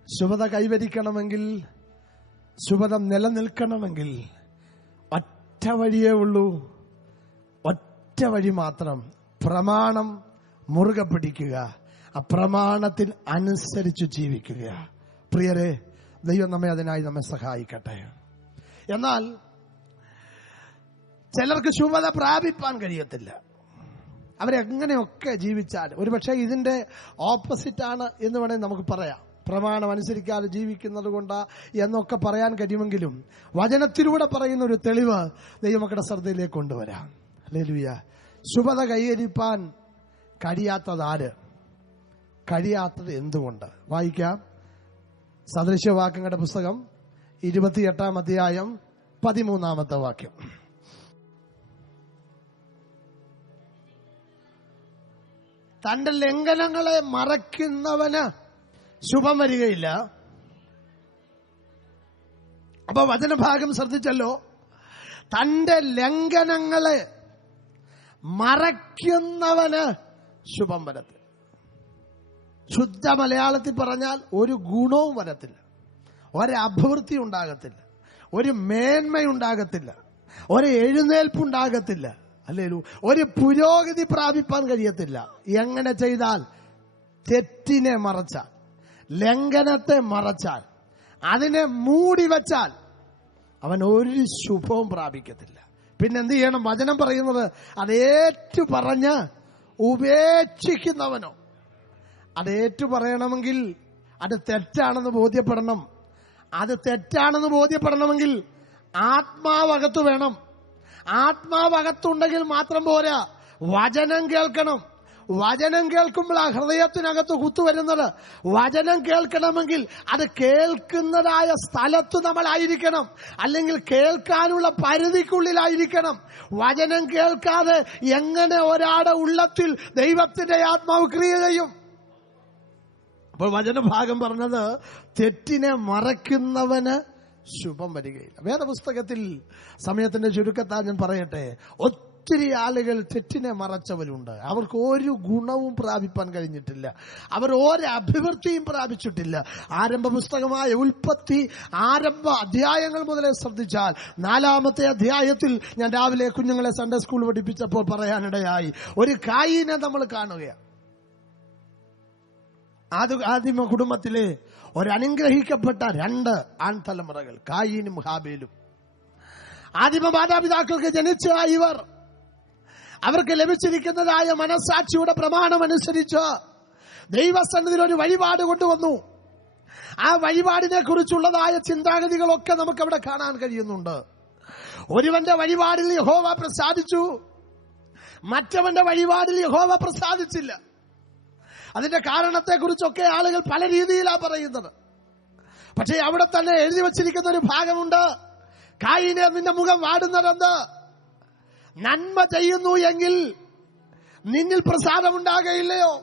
ശുഭത കൈവരിക്കണമെങ്കിൽ, ശുഭത നിലനിൽക്കണമെങ്കിൽ ഒറ്റ വഴിയേ ഉള്ളൂ, ഒറ്റ വഴി മാത്രം. പ്രമാണം മുറുകെ പിടിക്കുക, ആ പ്രമാണത്തിന് അനുസരിച്ച് ജീവിക്കുക. പ്രിയരെ, ദൈവം അതിനായി നമ്മെ സഹായിക്കട്ടെ. എന്നാൽ ചിലർക്ക് ശുഭത പ്രാപിപ്പാൻ കഴിയത്തില്ല. അവരെങ്ങനെയൊക്കെ ജീവിച്ചാൽ ഒരുപക്ഷെ ഇതിന്റെ ഓപ്പോസിറ്റാണ് എന്ന് വേണമെങ്കിൽ നമുക്ക് പറയാം. പ്രമാണം അനുസരിക്കാതെ ജീവിക്കുന്നത് കൊണ്ടാ എന്നൊക്കെ പറയാൻ കഴിയുമെങ്കിലും വചനത്തിലൂടെ പറയുന്ന ഒരു തെളിവ് ദൈവമക്കളുടെ ശ്രദ്ധയിലേക്ക് കൊണ്ടുവരാം. ഹല്ലേലൂയ. ശുഭത കൈവരിപ്പാൻ കഴിയാത്തതാര്? കഴിയാത്തത് എന്തുകൊണ്ട്? വായിക്കാം. സദൃശ്യവാക്യങ്ങളുടെ പുസ്തകം 28 അധ്യായം 13 വാക്യം. തന്റെ ലംഘനങ്ങളെ മറയ്ക്കുന്നവന് ശുഭം വരികയില്ല. അപ്പൊ വചനഭാഗം ശ്രദ്ധിച്ചല്ലോ. തന്റെ ലംഘനങ്ങളെ മറയ്ക്കുന്നവന് ശുഭം വരത്തില്ല. ശുദ്ധ മലയാളത്തിൽ പറഞ്ഞാൽ ഒരു ഗുണവും വരത്തില്ല, ഒരഭിവൃദ്ധി ഉണ്ടാകത്തില്ല, ഒരു മേന്മയുണ്ടാകത്തില്ല, ഒരു എഴുന്നേൽപ്പുണ്ടാകത്തില്ല, അല്ലേ? ഒരു പുരോഗതി പ്രാപിപ്പാൻ കഴിയത്തില്ല. എങ്ങനെ ചെയ്താൽ? തെറ്റിനെ മറച്ചാൽ, ലംഘനത്തെ മറച്ചാൽ, അതിനെ മൂടി വച്ചാൽ അവൻ ഒരു ശുഭവും പ്രാപിക്കത്തില്ല. പിന്നെന്ത് ചെയ്യണം? വചനം പറയുന്നത് അതേറ്റു പറഞ്ഞ് ഉപേക്ഷിക്കുന്നവനോ. അതേറ്റു പറയണമെങ്കിൽ അത് തെറ്റാണെന്ന് ബോധ്യപ്പെടണം. അത് തെറ്റാണെന്ന് ബോധ്യപ്പെടണമെങ്കിൽ ആത്മാവകത്ത് വേണം. ആത്മാവകത്തുണ്ടെങ്കിൽ മാത്രം പോരാ, വചനം കേൾക്കണം. വചനം കേൾക്കുമ്പോൾ ആ ഹൃദയത്തിനകത്ത് കുത്തുവരുന്നത്. വചനം കേൾക്കണമെങ്കിൽ അത് കേൾക്കുന്നതായ സ്ഥലത്ത് നമ്മളായിരിക്കണം, അല്ലെങ്കിൽ കേൾക്കാനുള്ള പരിധിക്കുള്ളിലായിരിക്കണം. വചനം കേൾക്കാതെ എങ്ങനെ ഒരാളുടെ ഉള്ളത്തിൽ ദൈവത്തിന്റെ ആത്മാവ് ക്രിയ ചെയ്യും? അപ്പോൾ വചനഭാഗം പറഞ്ഞത് തെറ്റിനെ മറയ്ക്കുന്നവന് ശുഭം വരികയില്ല. വേദപുസ്തകത്തിൽ സമയത്തിന്റെ ചുരുക്കത്താൽ ഞാൻ പറയട്ടെ, ഒത്തിരി ആളുകൾ തെറ്റിനെ മറച്ചവരുണ്ട്. അവർക്ക് ഒരു ഗുണവും പ്രാപിപ്പാൻ കഴിഞ്ഞിട്ടില്ല, അവർ ഒരു അഭിവൃദ്ധിയും പ്രാപിച്ചിട്ടില്ല. ആരംഭ പുസ്തകമായ ഉൽപ്പത്തി ആരംഭ അധ്യായങ്ങൾ മുതലേ ശ്രദ്ധിച്ചാൽ 4-ാമത്തെ അധ്യായത്തിൽ ഞാൻ രാവിലെ കുഞ്ഞുങ്ങളെ സൺഡേ സ്കൂൾ പഠിപ്പിച്ചപ്പോൾ പറയാനിടയായി, ഒരു കായീനെ നമ്മൾ കാണുകയാണ്. ആദിമ കുടുംബത്തിലെ ഒരനുഗ്രഹിക്കപ്പെട്ട 2 ആൺതലമുറകൾ, കായീനും ഹാബേലും. ആദിമ മാതാപിതാക്കൾക്ക് ജനിച്ച ഇവർ അവർക്ക് ലഭിച്ചിരിക്കുന്നതായ മനസ്സാക്ഷിയുടെ പ്രമാണമനുസരിച്ച് ദൈവസന്നിധിയിൽ ഒരു വഴിപാട് കൊണ്ടുവന്നു. ആ വഴിപാടിനെ കുറിച്ചുള്ളതായ ചിന്താഗതികളൊക്കെ നമുക്കവിടെ കാണാൻ കഴിയുന്നുണ്ട്. ഒരുവന്റെ വഴിപാടിൽ യഹോവ പ്രസാദിച്ചു, മറ്റവന്റെ വഴിപാടിൽ യഹോവ പ്രസാദിച്ചില്ല. അതിന്റെ കാരണത്തെക്കുറിച്ചൊക്കെ ആളുകൾ പല രീതിയിലാണ് പറയുന്നത്. പക്ഷേ അവിടെ തന്നെ എഴുതി വച്ചിരിക്കുന്ന ഒരു ഭാഗമുണ്ട്. കായീനെ, നിന്റെ മുഖം വാടുന്നതെന്ത്? നന്മ ചെയ്യുന്നു എങ്കിൽ നിന്നിൽ പ്രസാദമുണ്ടാകയില്ലയോ?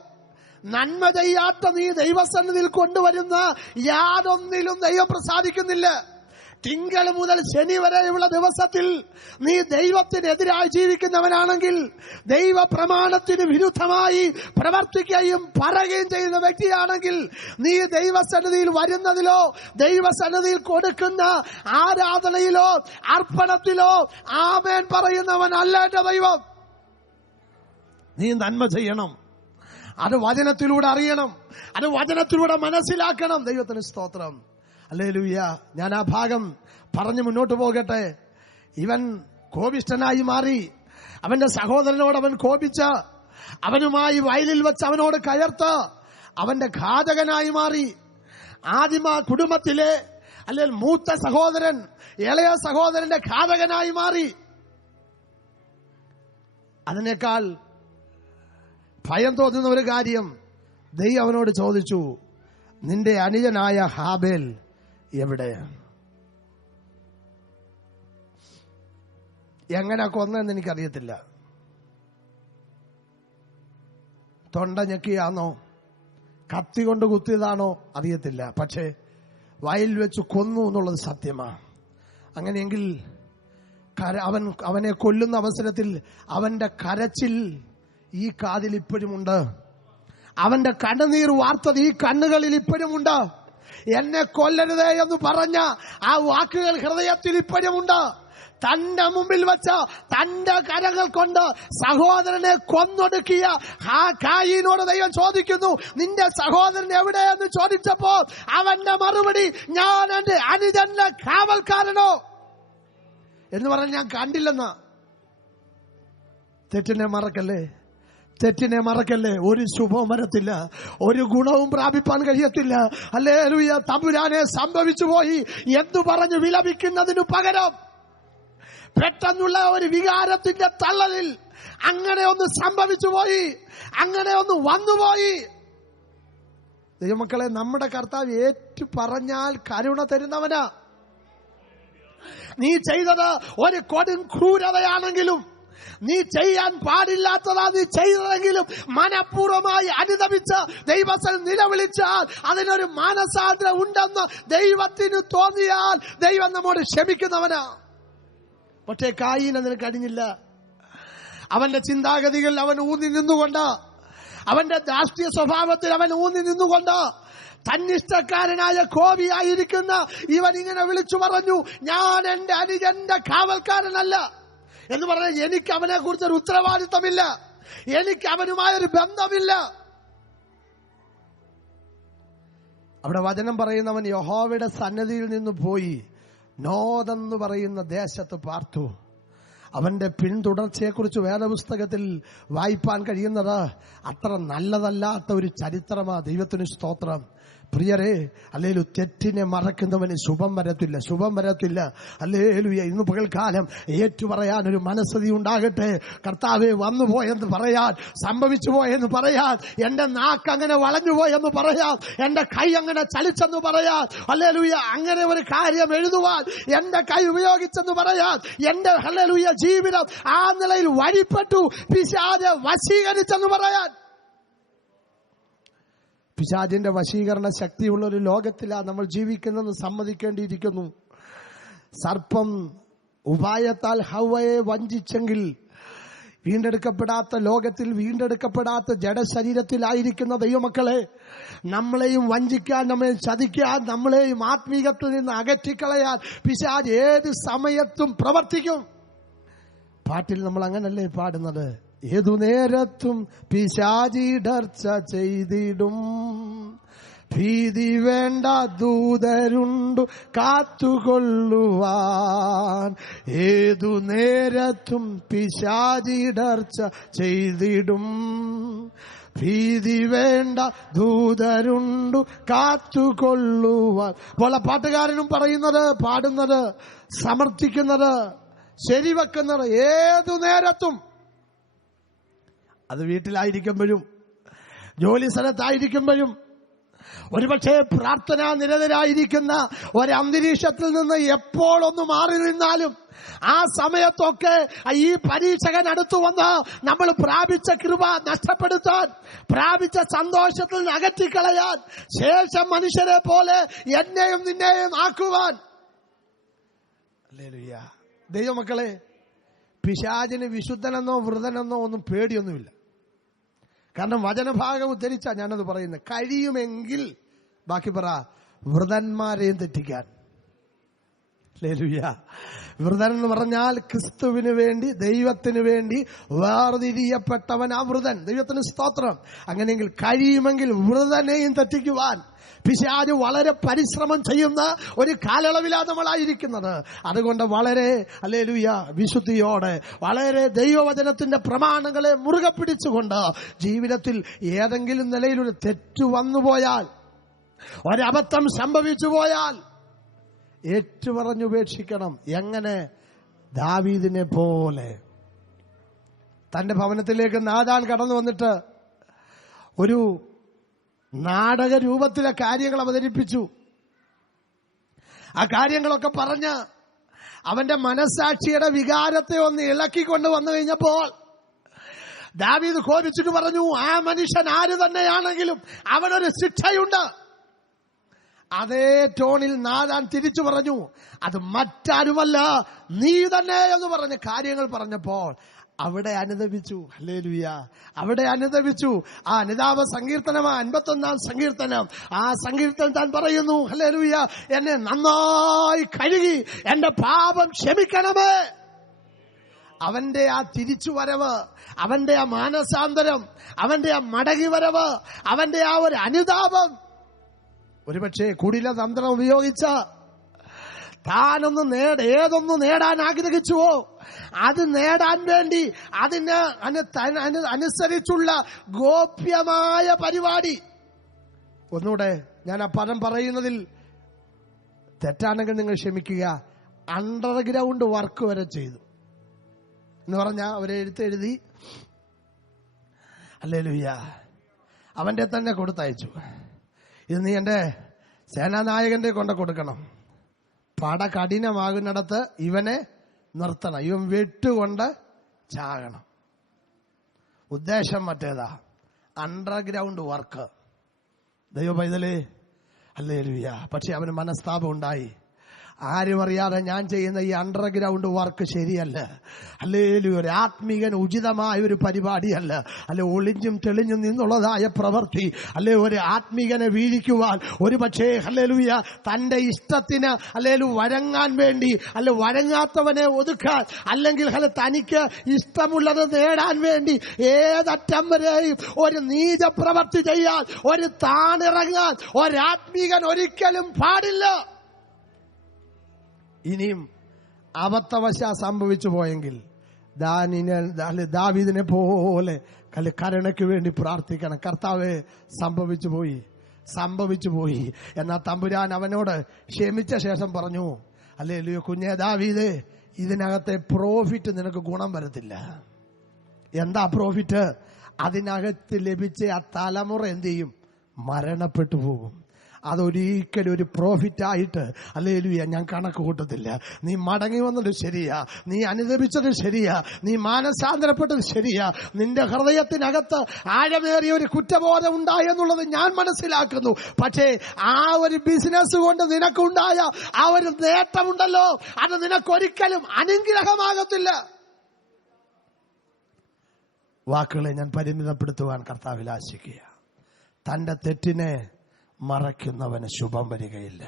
നന്മ ചെയ്യാത്ത നീ ദൈവസന്നിധിയിൽ കൊണ്ടുവരുന്ന യാതൊന്നിലും ദൈവം പ്രസാദിക്കുന്നില്ല. തിങ്കൾ മുതൽ ശനി വരെയുള്ള ദിവസത്തിൽ നീ ദൈവത്തിനെതിരായി ജീവിക്കുന്നവനാണെങ്കിൽ, ദൈവ പ്രമാണത്തിന് വിരുദ്ധമായി പ്രവർത്തിക്കുകയും പറയുകയും ചെയ്യുന്ന വ്യക്തിയാണെങ്കിൽ, നീ ദൈവസന്നിധിയിൽ വരുന്നതിലോ ദൈവസന്നിധിയിൽ കൊടുക്കുന്ന ആരാധനയിലോ അർപ്പണത്തിലോ ആമേൻ പറയുന്നവനല്ല എന്റെ ദൈവം. നീ നന്മ ചെയ്യണം, അത് വചനത്തിലൂടെ അറിയണം, അത് വചനത്തിലൂടെ മനസ്സിലാക്കണം. ദൈവത്തിന് സ്തോത്രം, ഹല്ലേലൂയ. ഞാൻ ആ ഭാഗം പറഞ്ഞു മുന്നോട്ട് പോകട്ടെ. ഇവൻ കോപിഷ്ഠനായി മാറി. അവന്റെ സഹോദരനോട് അവൻ കോപിച്ച് അവനുമായി വയലിൽ വെച്ച് അവനോട് കയർത്ത് അവന്റെ ഘാതകനായി മാറി. ആദിമ കുടുംബത്തിലെ അല്ലെങ്കിൽ മൂത്ത സഹോദരൻ ഇളയ സഹോദരന്റെ ഘാതകനായി മാറി. അതിനേക്കാൾ ഭയം തോന്നുന്ന ഒരു കാര്യം, ദൈവം അവനോട് ചോദിച്ചു, നിന്റെ അനുജനായ ഹാബേൽ എവിടെ? എങ്ങനെ കൊന്നെന്ന് എനിക്കറിയത്തില്ല. തൊണ്ട ഞെക്കിയാണോ, കത്തി കൊണ്ട് കുത്തിയതാണോ അറിയത്തില്ല. പക്ഷേ വയലിൽ വെച്ച് കൊന്നു എന്നുള്ളത് സത്യമാണ്. അങ്ങനെയെങ്കിൽ അവനെ കൊല്ലുന്ന അവസരത്തിൽ അവന്റെ കരച്ചിൽ ഈ കാതിൽ ഇപ്പോഴുമുണ്ട്, അവന്റെ കണ്ണുനീർ വാർത്തത് ഈ കണ്ണുകളിൽ ഇപ്പോഴുമുണ്ട്. എന്നെ കൊല്ലരുതേ എന്ന് പറഞ്ഞ ആ വാക്കുകൾ ഹൃദയത്തിൽ ഇപ്പോഴുമുണ്ട്. തന്റെ മുമ്പിൽ വെച്ച് തന്റെ കരങ്ങൾ കൊണ്ട് സഹോദരനെ കൊന്നൊടുക്കിയ ആ കായീനോട് ദൈവം ചോദിക്കുന്നു, നിന്റെ സഹോദരൻ എവിടെയെന്ന് ചോദിച്ചപ്പോ അവന്റെ മറുപടി, ഞാൻ എന്റെ അനുജന്റെ കാവൽക്കാരനോ എന്ന് പറഞ്ഞ് ഞാൻ കണ്ടില്ലെന്ന്. തെറ്റിനെ മറക്കല്ലേ, തെറ്റിനെ മറക്കല്ലേ. ഒരു ശുഭവും വരത്തില്ല, ഒരു ഗുണവും പ്രാപിപ്പാൻ കഴിയത്തില്ല. ഹല്ലേലൂയ. തമ്പുരാനെ സംഭവിച്ചു പോയി എന്തു പറഞ്ഞു വിലപിക്കുന്നതിനു പകരം പെട്ടെന്നുള്ള ഒരു വികാരത്തിന്റെ തള്ളലിൽ അങ്ങനെ ഒന്ന് സംഭവിച്ചു പോയി, അങ്ങനെ ഒന്ന് വന്നുപോയി. ദൈവമക്കളെ, നമ്മുടെ കർത്താവ് ഏറ്റു പറഞ്ഞാൽ കരുണ തരുന്നവനാ. നീ ചെയ്തത് ഒരു കൊടും ക്രൂരതയാണെങ്കിലും, നീ ചെയ്യാൻ പാടില്ലാത്തതാ നീ ചെയ്തതെങ്കിലും മനഃപൂർവ്വമായി അനുതപിച്ച് ദൈവത്തിൽ നിലവിളിച്ചാൽ അതിനൊരു മാനസാന്തരം ഉണ്ടെന്ന് ദൈവത്തിന് തോന്നിയാൽ ദൈവം നമ്മോട് ക്ഷമിക്കുന്നവനാ. പക്ഷേ കായീന് അതിന് കഴിഞ്ഞില്ല. അവന്റെ ചിന്താഗതികൾ അവൻ ഊന്നി നിന്നുകൊണ്ട്, അവന്റെ രാഷ്ട്രീയ സ്വഭാവത്തിൽ അവൻ ഊന്നി നിന്നുകൊണ്ട്, തന്നിഷ്ടക്കാരനായ കോപിയായിരിക്കുന്ന ഇവൻ ഇങ്ങനെ വിളിച്ചു പറഞ്ഞു, ഞാൻ എന്റെ അനുജന്റെ കാവൽക്കാരനല്ല എന്ന് പറഞ്ഞാൽ എനിക്ക് അവനെ കുറിച്ചൊരു ഉത്തരവാദിത്തമില്ല, എനിക്ക് അവനുമായൊരു ബന്ധമില്ല. അവിടെ വചനം പറയുന്നവൻ യഹോവയുടെ സന്നിധിയിൽ നിന്ന് പോയി നോദെന്ന് പറയുന്ന ദേശത്ത് പാർത്തു. അവന്റെ പിന്തുടർച്ചയെക്കുറിച്ച് വേദപുസ്തകത്തിൽ വായിപ്പാൻ കഴിയുന്നത് അത്ര നല്ലതല്ലാത്ത ഒരു ചരിത്രമാ. ദൈവത്തിന് സ്തോത്രം. പ്രിയരെ, അല്ലേലു തെറ്റിനെ മറക്കുന്നവന് ശുഭം വരത്തില്ല, ശുഭം വരത്തില്ല. അല്ലേലുയ, ഇന്ന് പകൽക്കാലം ഏറ്റുപറയാൻ ഒരു മനസ്സതി ഉണ്ടാകട്ടെ. കർത്താവേ, വന്നുപോയെന്ന് പറയാൻ, സംഭവിച്ചു പോയെന്ന് പറയാൻ, എന്റെ നാക്ക് അങ്ങനെ വളഞ്ഞുപോയെന്ന് പറയാൻ, എന്റെ കൈ അങ്ങനെ ചലിച്ചെന്ന് പറയാൻ, അല്ലേലുയ, അങ്ങനെ ഒരു കാര്യം എഴുതുവാൻ എന്റെ കൈ ഉപയോഗിച്ചെന്ന് പറയാൻ, എന്റെ ഹല്ലേലൂയ ജീവിതം ആ നിലയിൽ വഴിപ്പെട്ടു, പിശാച് വശീകരിച്ചെന്ന് പറയാൻ. പിശാചിന്റെ വശീകരണ ശക്തിയുള്ള ഒരു ലോകത്തിലാണ് നമ്മൾ ജീവിക്കുന്നതെന്ന് സമ്മതിക്കേണ്ടിയിരിക്കുന്നു. സർപ്പം ഉപായത്താൽ ഹവ്വയെ വഞ്ചിച്ചെങ്കിൽ വീണ്ടെടുക്കപ്പെടാത്ത ലോകത്തിൽ, വീണ്ടെടുക്കപ്പെടാത്ത ജഡശരീരത്തിലായിരിക്കുന്ന ദൈവമക്കളെ, നമ്മളെയും വഞ്ചിക്കാൻ, നമ്മെ ചതിക്കാൻ, നമ്മളെയും ആത്മീകത്തിൽ നിന്ന് അകറ്റിക്കളയാൻ പിശാച് ഏത് സമയത്തും പ്രവർത്തിക്കും. പാട്ടിൽ നമ്മൾ അങ്ങനല്ലേ പാടുന്നത്? ഏതു നേരത്തും പിശാചിടർച്ച ചെയ്തിടും, ഭീതി വേണ്ട, ദൂതരുണ്ടു കാത്തുകൊള്ളുവാൻ. ഏതു നേരത്തും പിശാചിടർച്ച ചെയ്തിടും, ഭീതി വേണ്ട, ദൂതരുണ്ടു കാത്തുകൊള്ളുവാൻ. അപ്പോൾ പാട്ടുകാരനും പറയുന്നത്, പാടുന്നത്, സമർത്ഥിക്കുന്നത്, ശരിവെക്കുന്നത് ഏതു നേരത്തും. അത് വീട്ടിലായിരിക്കുമ്പോഴും ജോലി സ്ഥലത്തായിരിക്കുമ്പോഴും ഒരുപക്ഷെ പ്രാർത്ഥനാ നിരതരായിരിക്കുന്ന ഒരന്തരീക്ഷത്തിൽ നിന്ന് എപ്പോഴൊന്ന് മാറി നിന്നാലും ആ സമയത്തൊക്കെ ഈ പരീക്ഷകൻ അടുത്തു വന്ന് നമ്മൾ പ്രാപിച്ച കൃപ നഷ്ടപ്പെടുത്താൻ, പ്രാപിച്ച സന്തോഷത്തിൽ നിന്ന് അകറ്റിക്കളയാൻ, ശേഷം മനുഷ്യരെ പോലെ എന്നെയും നിന്നെയും ആക്കുവാൻ. ഹല്ലേലൂയ. ദൈവമക്കളെ, പിശാചിന് വിശുദ്ധനെന്നോ വൃതനെന്നോ ഒന്നും പേടിയൊന്നുമില്ല. കാരണം വചനഭാഗം ഉദ്ധരിച്ചാ ഞാനത് പറയുന്നത്. കഴിയുമെങ്കിൽ, ബാക്കി പറ, വൃതന്മാരെയും തെറ്റിക്കാൻ. ഹല്ലേലൂയ. വൃതൻ എന്ന് പറഞ്ഞാൽ ക്രിസ്തുവിന് വേണ്ടി, ദൈവത്തിന് വേണ്ടി വേർതിരിയപ്പെട്ടവൻ ആ വൃതൻ. ദൈവത്തിന് സ്തോത്രം. അങ്ങനെയെങ്കിൽ കഴിയുമെങ്കിൽ വൃതനെയും തെറ്റിക്കുവാൻ പിശാച് വളരെ പരിശ്രമം ചെയ്യുന്ന ഒരു കാലയളവിലാണ് നമ്മളായിരിക്കുന്നത്. അതുകൊണ്ട് വളരെ ഹല്ലേലൂയ വിശുദ്ധിയോടെ, വളരെ ദൈവവചനത്തിന്റെ പ്രമാണങ്ങളെ മുറുകെ പിടിച്ചുകൊണ്ട് ജീവിതത്തിൽ ഏതെങ്കിലും നിലയിലൊരു തെറ്റു വന്നുപോയാൽ, ഒരബദ്ധം സംഭവിച്ചു പോയാൽ ഏറ്റുപറഞ്ഞുപേക്ഷിക്കണം. എങ്ങനെ? ദാവീദിനെ പോലെ. തന്റെ ഭവനത്തിലേക്ക് നാഥാൻ കടന്നു വന്നിട്ട് ഒരു നാടക രൂപത്തിലെ കാര്യങ്ങൾ അവതരിപ്പിച്ചു. ആ കാര്യങ്ങളൊക്കെ പറഞ്ഞ് അവന്റെ മനസ്സാക്ഷിയുടെ വികാരത്തെ ഒന്ന് ഇളക്കിക്കൊണ്ട് വന്നു കഴിഞ്ഞപ്പോൾ ദാവീദ് കോപിച്ചിട്ട് പറഞ്ഞു, ആ മനുഷ്യൻ ആര് തന്നെയാണെങ്കിലും അവനൊരു ശിക്ഷയുണ്ട്. അതേ ടോണിൽ നാഥാൻ തിരിച്ചു പറഞ്ഞു, അത് മറ്റാരുമല്ല, നീ തന്നെ എന്ന് പറഞ്ഞ കാര്യങ്ങൾ പറഞ്ഞപ്പോൾ അവിടെ അനുദപിച്ചു. ഹല്ലേലൂയ. അവിടെ അനുദപിച്ചു. ആ അനുതാപ സങ്കീർത്തനമാ 51-ാം സങ്കീർത്തനം. ആ സങ്കീർത്തനം താൻ പറയുന്നു, ഹല്ലേലൂയ, എന്നെ നന്നായി കഴുകി എന്റെ പാപം ക്ഷമിക്കണമേ. അവന്റെ ആ തിരിച്ചുവരവ്, അവന്റെ ആ മാനസാന്തരം, അവന്റെ ആ മടങ്ങി വരവ്, അവന്റെ ആ ഒരു അനുതാപം, ഒരുപക്ഷെ കുടില തന്ത്രം ഉപയോഗിച്ച താനൊന്ന് ഏതൊന്ന് നേടാൻ ആഗ്രഹിച്ചുവോ അത് നേടാൻ വേണ്ടി അതിന് അനുസരിച്ചുള്ള ഗോപ്യമായ പരിപാടി. ഒന്നുകൂടെ ഞാൻ ആ പദം പറയുന്നതിൽ തെറ്റാണെങ്കിൽ നിങ്ങൾ ക്ഷമിക്കുക. അണ്ടർഗ്രൗണ്ട് വർക്ക് വരെ ചെയ്തു എന്ന് പറഞ്ഞാൽ അവരെഴുത്തെഴുതി, ഹല്ലേലൂയ, അവന്റെ തന്നെ കൊടുത്തയച്ചു. ഇത് നീ എന്റെ സേനാനായകന്റെ കൊണ്ട് കൊടുക്കണം, പട കഠിനമാകുന്നിടത്ത് ഇവനെ നിർത്തണം, ഇവൻ വെട്ടുകൊണ്ട് ചാകണം. ഉദ്ദേശം മറ്റേതാ, അണ്ടർഗ്രൗണ്ട് വർക്ക്. ദൈവ പൈതലേ, ഹല്ലേലൂയ. പക്ഷെ അവന് മനസ്താപം ഉണ്ടായി. ആരും അറിയാതെ ഞാൻ ചെയ്യുന്ന ഈ അണ്ടർഗ്രൗണ്ട് വർക്ക് ശരിയല്ല. ഹല്ലേലൂയ. ഒരു ആത്മീകൻ ഉചിതമായ ഒരു പരിപാടിയല്ല. അല്ലെ ഒളിഞ്ഞും തെളിഞ്ഞും നിന്നുള്ളതായ പ്രവൃത്തി. അല്ലെ ഒരു ആത്മീകനെ വീഴിക്കുവാൻ ഒരു പക്ഷേ ഹല്ലേലൂയ തന്റെ ഇഷ്ടത്തിന് ഹല്ലേലൂയ വഴങ്ങാൻ വേണ്ടി, അല്ലെ വഴങ്ങാത്തവനെ ഒതുക്കാൻ, അല്ലെങ്കിൽ തനിക്ക് ഇഷ്ടമുള്ളത് നേടാൻ വേണ്ടി ഏതറ്റം വരെയും ഒരു നീച പ്രവൃത്തി ചെയ്യാൻ, ഒരു താണിറങ്ങാൻ ഒരാത്മീകൻ ഒരിക്കലും പാടില്ല. ഇനിയും അബദ്ധവശ സംഭവിച്ചു പോയെങ്കിൽ ദാവീദിനെ പോലെ കരുണയ്ക്ക് വേണ്ടി പ്രാർത്ഥിക്കണം. കർത്താവേ, സംഭവിച്ചു പോയി. എന്നാൽ തമ്പുരാൻ അവനോട് ക്ഷമിച്ച ശേഷം പറഞ്ഞു, ഹല്ലേലൂയ, കുഞ്ഞേ ദാവീദേ, ഇതിനകത്തെ പ്രോഫിറ്റ് നിനക്ക് ഗുണം വരത്തില്ല. എന്താ പ്രോഫിറ്റ്? അതിനകത്ത് ലഭിച്ച ആ തലമുറ എന്ത് ചെയ്യും? മരണപ്പെട്ടു പോകും. അതൊരിക്കലും ഒരു പ്രോഫിറ്റായിട്ട് ഹല്ലേലൂയ ഞാൻ കണക്ക് കൂട്ടത്തില്ല. നീ മടങ്ങി വന്നത് ശരിയാ, നീ അനുദപിച്ചത് ശരിയാ, നീ മാനസാന്തരപ്പെട്ടത് ശരിയാ, നിന്റെ ഹൃദയത്തിനകത്ത് ആഴമേറിയ ഒരു കുറ്റബോധം ഉണ്ടായെന്നുള്ളത് ഞാൻ മനസ്സിലാക്കുന്നു. പക്ഷേ ആ ഒരു ബിസിനസ് കൊണ്ട് നിനക്കുണ്ടായ ആ ഒരു നേട്ടമുണ്ടല്ലോ, അത് നിനക്കൊരിക്കലും അനുഗ്രഹമാകത്തില്ല. വാക്കുകളെ ഞാൻ പരിമിതപ്പെടുത്തുവാൻ കർത്താവിൽ ആശിക്കുക. തന്റെ തെറ്റിനെ മറയ്ക്കുന്നവന് ശുഭം വരികയില്ല.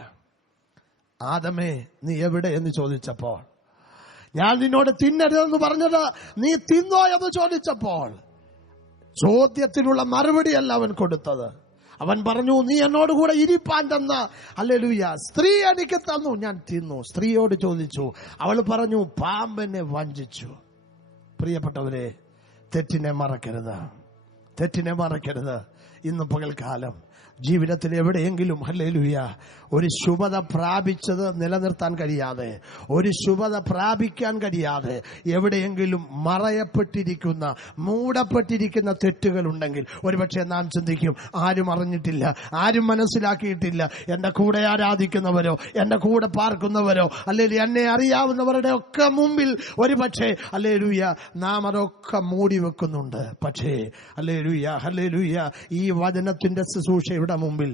ആദമേ, നീ എവിടെ എന്ന് ചോദിച്ചപ്പോൾ, ഞാൻ നിന്നോട് തിന്നരുതെന്ന് പറഞ്ഞത് നീ തിന്നോ എന്ന് ചോദിച്ചപ്പോൾ, ചോദ്യത്തിനുള്ള മറുപടിയല്ല അവൻ കൊടുത്തത്. അവൻ പറഞ്ഞു, നീ എന്നോട് കൂടെ ഇരിപ്പാൻ തന്ന ഹല്ലേലൂയ സ്ത്രീ എനിക്ക് തന്നു, ഞാൻ തിന്നു. സ്ത്രീയോട് ചോദിച്ചു, അവൾ പറഞ്ഞു, പാമ്പെന്നെ വഞ്ചിച്ചു. പ്രിയപ്പെട്ടവരെ, തെറ്റിനെ മറക്കരുത്. ഇന്ന് പകൽക്കാലം ജീവിതത്തിൽ എവിടെയെങ്കിലും ഹല്ലേലൂയ ഒരു ശുഭത പ്രാപിച്ചത് നിലനിർത്താൻ കഴിയാതെ, ഒരു ശുഭത പ്രാപിക്കാൻ കഴിയാതെ എവിടെയെങ്കിലും മറയപ്പെട്ടിരിക്കുന്ന, മൂടപ്പെട്ടിരിക്കുന്ന തെറ്റുകൾ ഉണ്ടെങ്കിൽ ഒരുപക്ഷെ നാം ചിന്തിക്കും, ആരും അറിഞ്ഞിട്ടില്ല, ആരും മനസ്സിലാക്കിയിട്ടില്ല. എന്റെ കൂടെ ആരാധിക്കുന്നവരോ, എന്റെ കൂടെ പാർക്കുന്നവരോ, അല്ലെങ്കിൽ എന്നെ അറിയാവുന്നവരുടെ ഒക്കെ മുമ്പിൽ ഒരുപക്ഷെ ഹല്ലേലൂയ നാം അതൊക്കെ മൂടി വെക്കുന്നുണ്ട്. പക്ഷേ ഹല്ലേലൂയ ഈ വചനത്തിന്റെ ശുശ്രൂഷയുടെ മുമ്പിൽ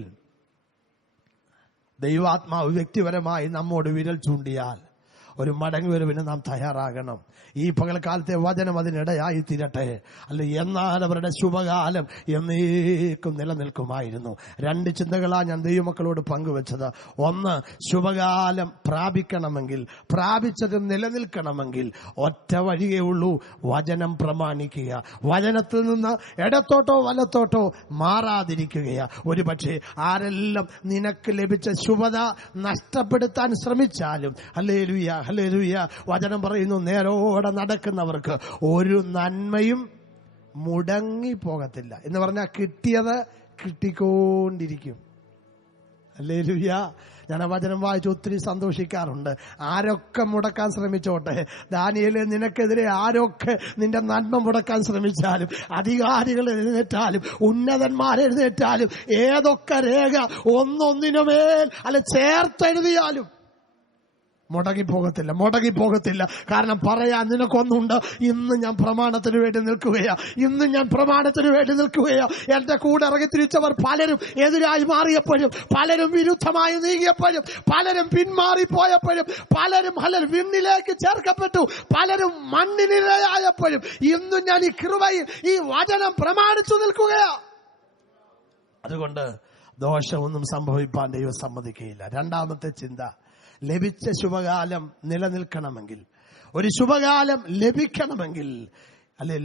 ദൈവാത്മാവ് വ്യക്തിപരമായി നമ്മോട് വിരൽ ചൂണ്ടിയാൽ ഒരു മടങ്ങിവരവിന് നാം തയ്യാറാകണം. ഈ പകൽക്കാലത്തെ വചനം അതിനിടയായി തീരട്ടെ. അല്ല, എന്നാൽ അവരുടെ ശുഭകാലം എന്നേക്കും നിലനിൽക്കുമായിരുന്നു. 2 ചിന്തകളാണ് ഞാൻ ദൈവമക്കളോട് പങ്കുവച്ചത്. ഒന്ന്, ശുഭകാലം പ്രാപിക്കണമെങ്കിൽ, പ്രാപിച്ചത് നിലനിൽക്കണമെങ്കിൽ ഒറ്റ വഴിയേ ഉള്ളൂ, വചനം പ്രമാണിക്കുക. വചനത്തിൽ നിന്ന് ഇടത്തോട്ടോ വലത്തോട്ടോ മാറാതിരിക്കുകയാ. ഒരുപക്ഷെ ആരെല്ലാം നിനക്ക് ലഭിച്ച ശുഭത നഷ്ടപ്പെടുത്താൻ ശ്രമിച്ചാലും ഹല്ലേലൂയ വചനം പറയുന്നു, നേരോടെ നടക്കുന്നവർക്ക് ഒരു നന്മയും മുടങ്ങി പോകത്തില്ല എന്ന് പറഞ്ഞാൽ കിട്ടിയത് കിട്ടിക്കൊണ്ടിരിക്കും. ഹല്ലേലൂയ. ഞാൻ ആ വചനം വായിച്ച് ഒത്തിരി സന്തോഷിക്കാറുണ്ട്. ആരൊക്കെ മുടക്കാൻ ശ്രമിച്ചോട്ടെ, ദാനിയേലേ, നിനക്കെതിരെ ആരൊക്കെ നിന്റെ നന്മ മുടക്കാൻ ശ്രമിച്ചാലും, അധികാരികൾ എഴുന്നേറ്റാലും, ഉന്നതന്മാരെഴുന്നേറ്റാലും, ഏതൊക്കെ രേഖ ഒന്നൊന്നിനുമേൽ ചേർത്തെഴുതിയാലും മുടങ്ങിപ്പോകത്തില്ല. കാരണം പറയാൻ നിനക്കൊന്നുണ്ട്. ഇന്ന് ഞാൻ പ്രമാണത്തിന് വേണ്ടി നിൽക്കുകയാ. എന്റെ കൂടെ ഇറങ്ങി തിരിച്ചവർ പലരും എതിരായി മാറിയപ്പോഴും, പലരും വിരുദ്ധമായി നീങ്ങിയപ്പോഴും, പലരും പിന്മാറിപ്പോയപ്പോഴും, പലരും വിണ്ണിലേക്ക് ചേർക്കപ്പെട്ടു, പലരും മണ്ണിനിരയായപ്പോഴും ഇന്നും ഞാൻ ഈ കൃപയിൽ ഈ വചനം പ്രമാണിച്ചു നിൽക്കുകയാ. അതുകൊണ്ട് ദോഷമൊന്നും സംഭവിപ്പാൻ ദൈവം സമ്മതിക്കുകയില്ല. രണ്ടാമത്തെ ചിന്ത, ലഭിച്ച ശുഭകാലം നിലനിൽക്കണമെങ്കിൽ, ഒരു ശുഭകാലം ലഭിക്കണമെങ്കിൽ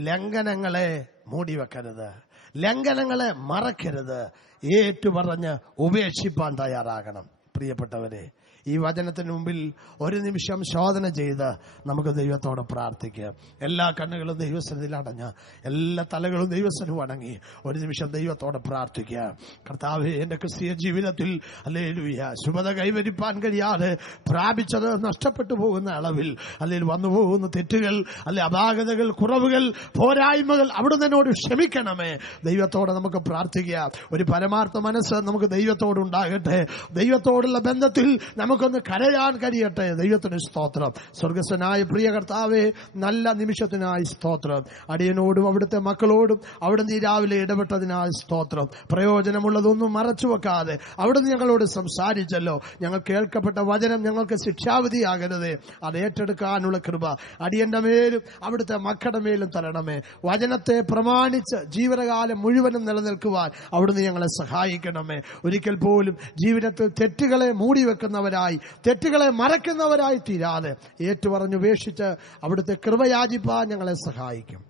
ലംഘനങ്ങളെ മൂടിവെക്കരുത്, ലംഘനങ്ങളെ മറക്കരുത്, ഏറ്റുപറഞ്ഞ് ഉപേക്ഷിപ്പാൻ തയ്യാറാകണം. പ്രിയപ്പെട്ടവരെ, ഈ വചനത്തിന് മുമ്പിൽ ഒരു നിമിഷം ശോധന ചെയ്ത് നമുക്ക് ദൈവത്തോട് പ്രാർത്ഥിക്കാം. എല്ലാ കണ്ണുകളും ദൈവസന്നിധിയിൽ അടഞ്ഞ്, എല്ലാ തലകളും ദൈവസന്നിധിയിൽ അടങ്ങി ഒരു നിമിഷം ദൈവത്തോട് പ്രാർത്ഥിക്കാം. കർത്താവേ, എന്റെ ക്രിസ്തീയ ജീവിതത്തിൽ ഹല്ലേലൂയ ശുഭത കൈവരിപ്പാൻ കഴിയാതെ പ്രാപിച്ചത് നഷ്ടപ്പെട്ടു പോകുന്ന അളവിൽ അല്ലെങ്കിൽ വന്നു പോകുന്ന തെറ്റുകൾ, അല്ലെ അപാകതകൾ, കുറവുകൾ, പോരായ്മകൾ അവിടുന്ന് എന്നോട് ക്ഷമിക്കണമേ. ദൈവത്തോട് നമുക്ക് പ്രാർത്ഥിക്കാം. ഒരു പരമാർത്ഥ മനസ്സ് നമുക്ക് ദൈവത്തോടുണ്ടാകട്ടെ. ദൈവത്തോടുള്ള ബന്ധത്തിൽ നമുക്ക് നമുക്കൊന്ന് കരയാൻ കഴിയട്ടെ. ദൈവത്തിന് സ്തോത്രം. സ്വർഗസ്വനായ പ്രിയ കർത്താവേ, നല്ല നിമിഷത്തിനായി സ്തോത്രം. അടിയനോടും അവിടുത്തെ മക്കളോടും അവിടുന്ന് ഈ രാവിലെ ഇടപെട്ടതിനാൽ സ്തോത്രം. പ്രയോജനമുള്ളതൊന്നും മറച്ചു വെക്കാതെ അവിടുന്ന് ഞങ്ങളോട് സംസാരിച്ചല്ലോ. ഞങ്ങൾ കേൾക്കപ്പെട്ട വചനം ഞങ്ങൾക്ക് ശിക്ഷാവിധിയാകരുതേ. അത് ഏറ്റെടുക്കാനുള്ള കൃപ അടിയന്റെ മേലും അവിടുത്തെ മക്കളുടെ മേലും തരണമേ. വചനത്തെ പ്രമാണിച്ച് ജീവിതകാലം മുഴുവനും നിലനിൽക്കുവാൻ അവിടുന്ന് ഞങ്ങളെ സഹായിക്കണമേ. ഒരിക്കൽ പോലും ജീവിതത്തിൽ തെറ്റുകളെ മൂടിവെക്കുന്നവരായി, തെറ്റുകളെ മറക്കുന്നവരായി തീരാതെ ഏറ്റുപറഞ്ഞുപേക്ഷിച്ച് അവിടുത്തെ കൃപയാചിപ്പാൻ ഞങ്ങളെ സഹായിക്കും.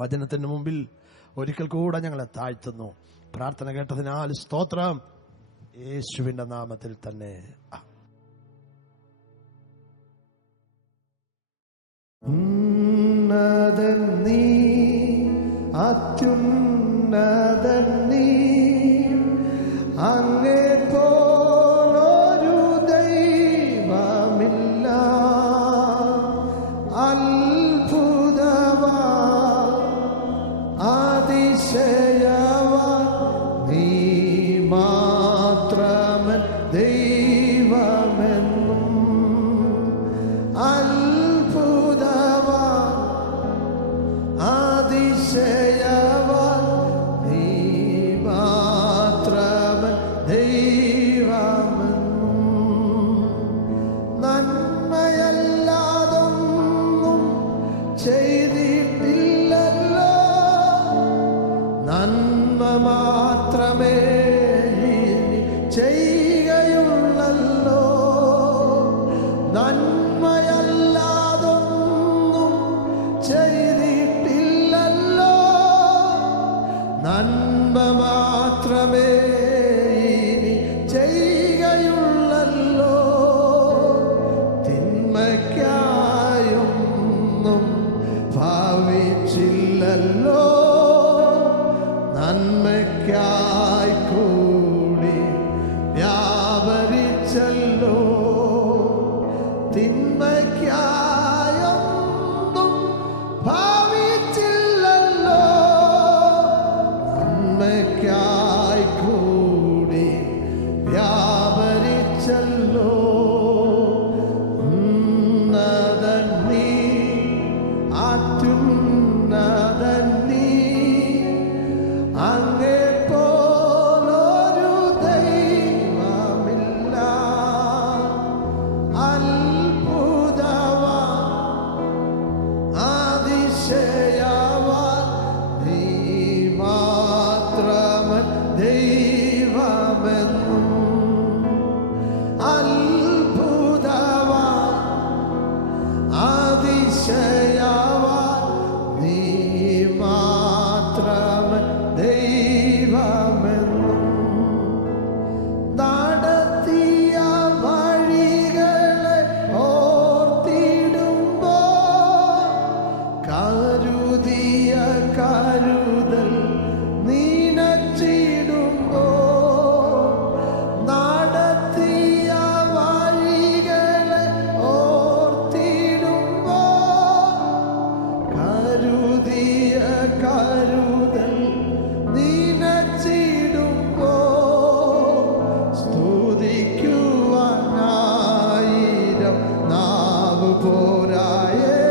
വചനത്തിന് മുമ്പിൽ ഒരിക്കൽ കൂടെ ഞങ്ങളെ താഴ്ത്തുന്നു. പ്രാർത്ഥന കേട്ടതിനാൽ സ്തോത്രം. യേശുവിന്റെ നാമത്തിൽ തന്നെ. ഉന്നതൻ നീ, അത്യുന്നതൻ നീ, അങ്ങേ പോലൊരു ദൈവമില്ല. അത്ഭുതവാ, അതിശയവാ, നീ മാത്രമൻ ദൈവമെന്നും. അത്ഭുതവാ, അതിശയവാ, നീ മാത്രമൻ ദൈവമെന്നും. നന്മയല്ലാതൊന്നും ചെയ്തിട്ടില്ലല്ലോ, നന്മ മാത്രമേ ചെയ്യുകയുള്ളല്ലോ. നന്മയല്ലാതൊന്നും ചെയ്തിട്ടില്ലല്ലോ, നന്മ മാത്രമേ ചെയ്യുകയുള്ളല്ലോ. തിന്മയ്ക്കായൊന്നും ഭാവിച്ചില്ലല്ലോ, നന്മയ്ക്കായി കൂടി വ്യാപരിച്ചല്ലോ. തിന്മയ്ക്കായൊന്നും ഭാവിച്ചില്ലല്ലോ, നന്മയ്ക്കായി കൂടി വ്യാപരിച്ചല്ലോ. ഉന്നതൻ നീ, അത്യുന്നതൻ നീ, അങ്ങേ പോലൊരു ദൈവമില്ല. അത്ഭുതവാ, അതിശയവാ, നീ മാത്രമൻ ദൈവമെന്നും. അത്ഭുതവാ, അതിശയവാ, നീ മാത്രമൻ ദൈവമെന്നും. നടത്തിയ വഴികളെ ഓർത്തിടുമ്പോ, കരുതിയ കരുതൽ നീനച്ചിടുമ്പോ, നടത്തിയ വഴികളെ ഓർത്തിടുമ്പോ, കരുതിയ കരുതൽ നീനച്ചിടുമ്പോ, സ്തുതിക്കുവാനായിരം നാവ് പോരായേ.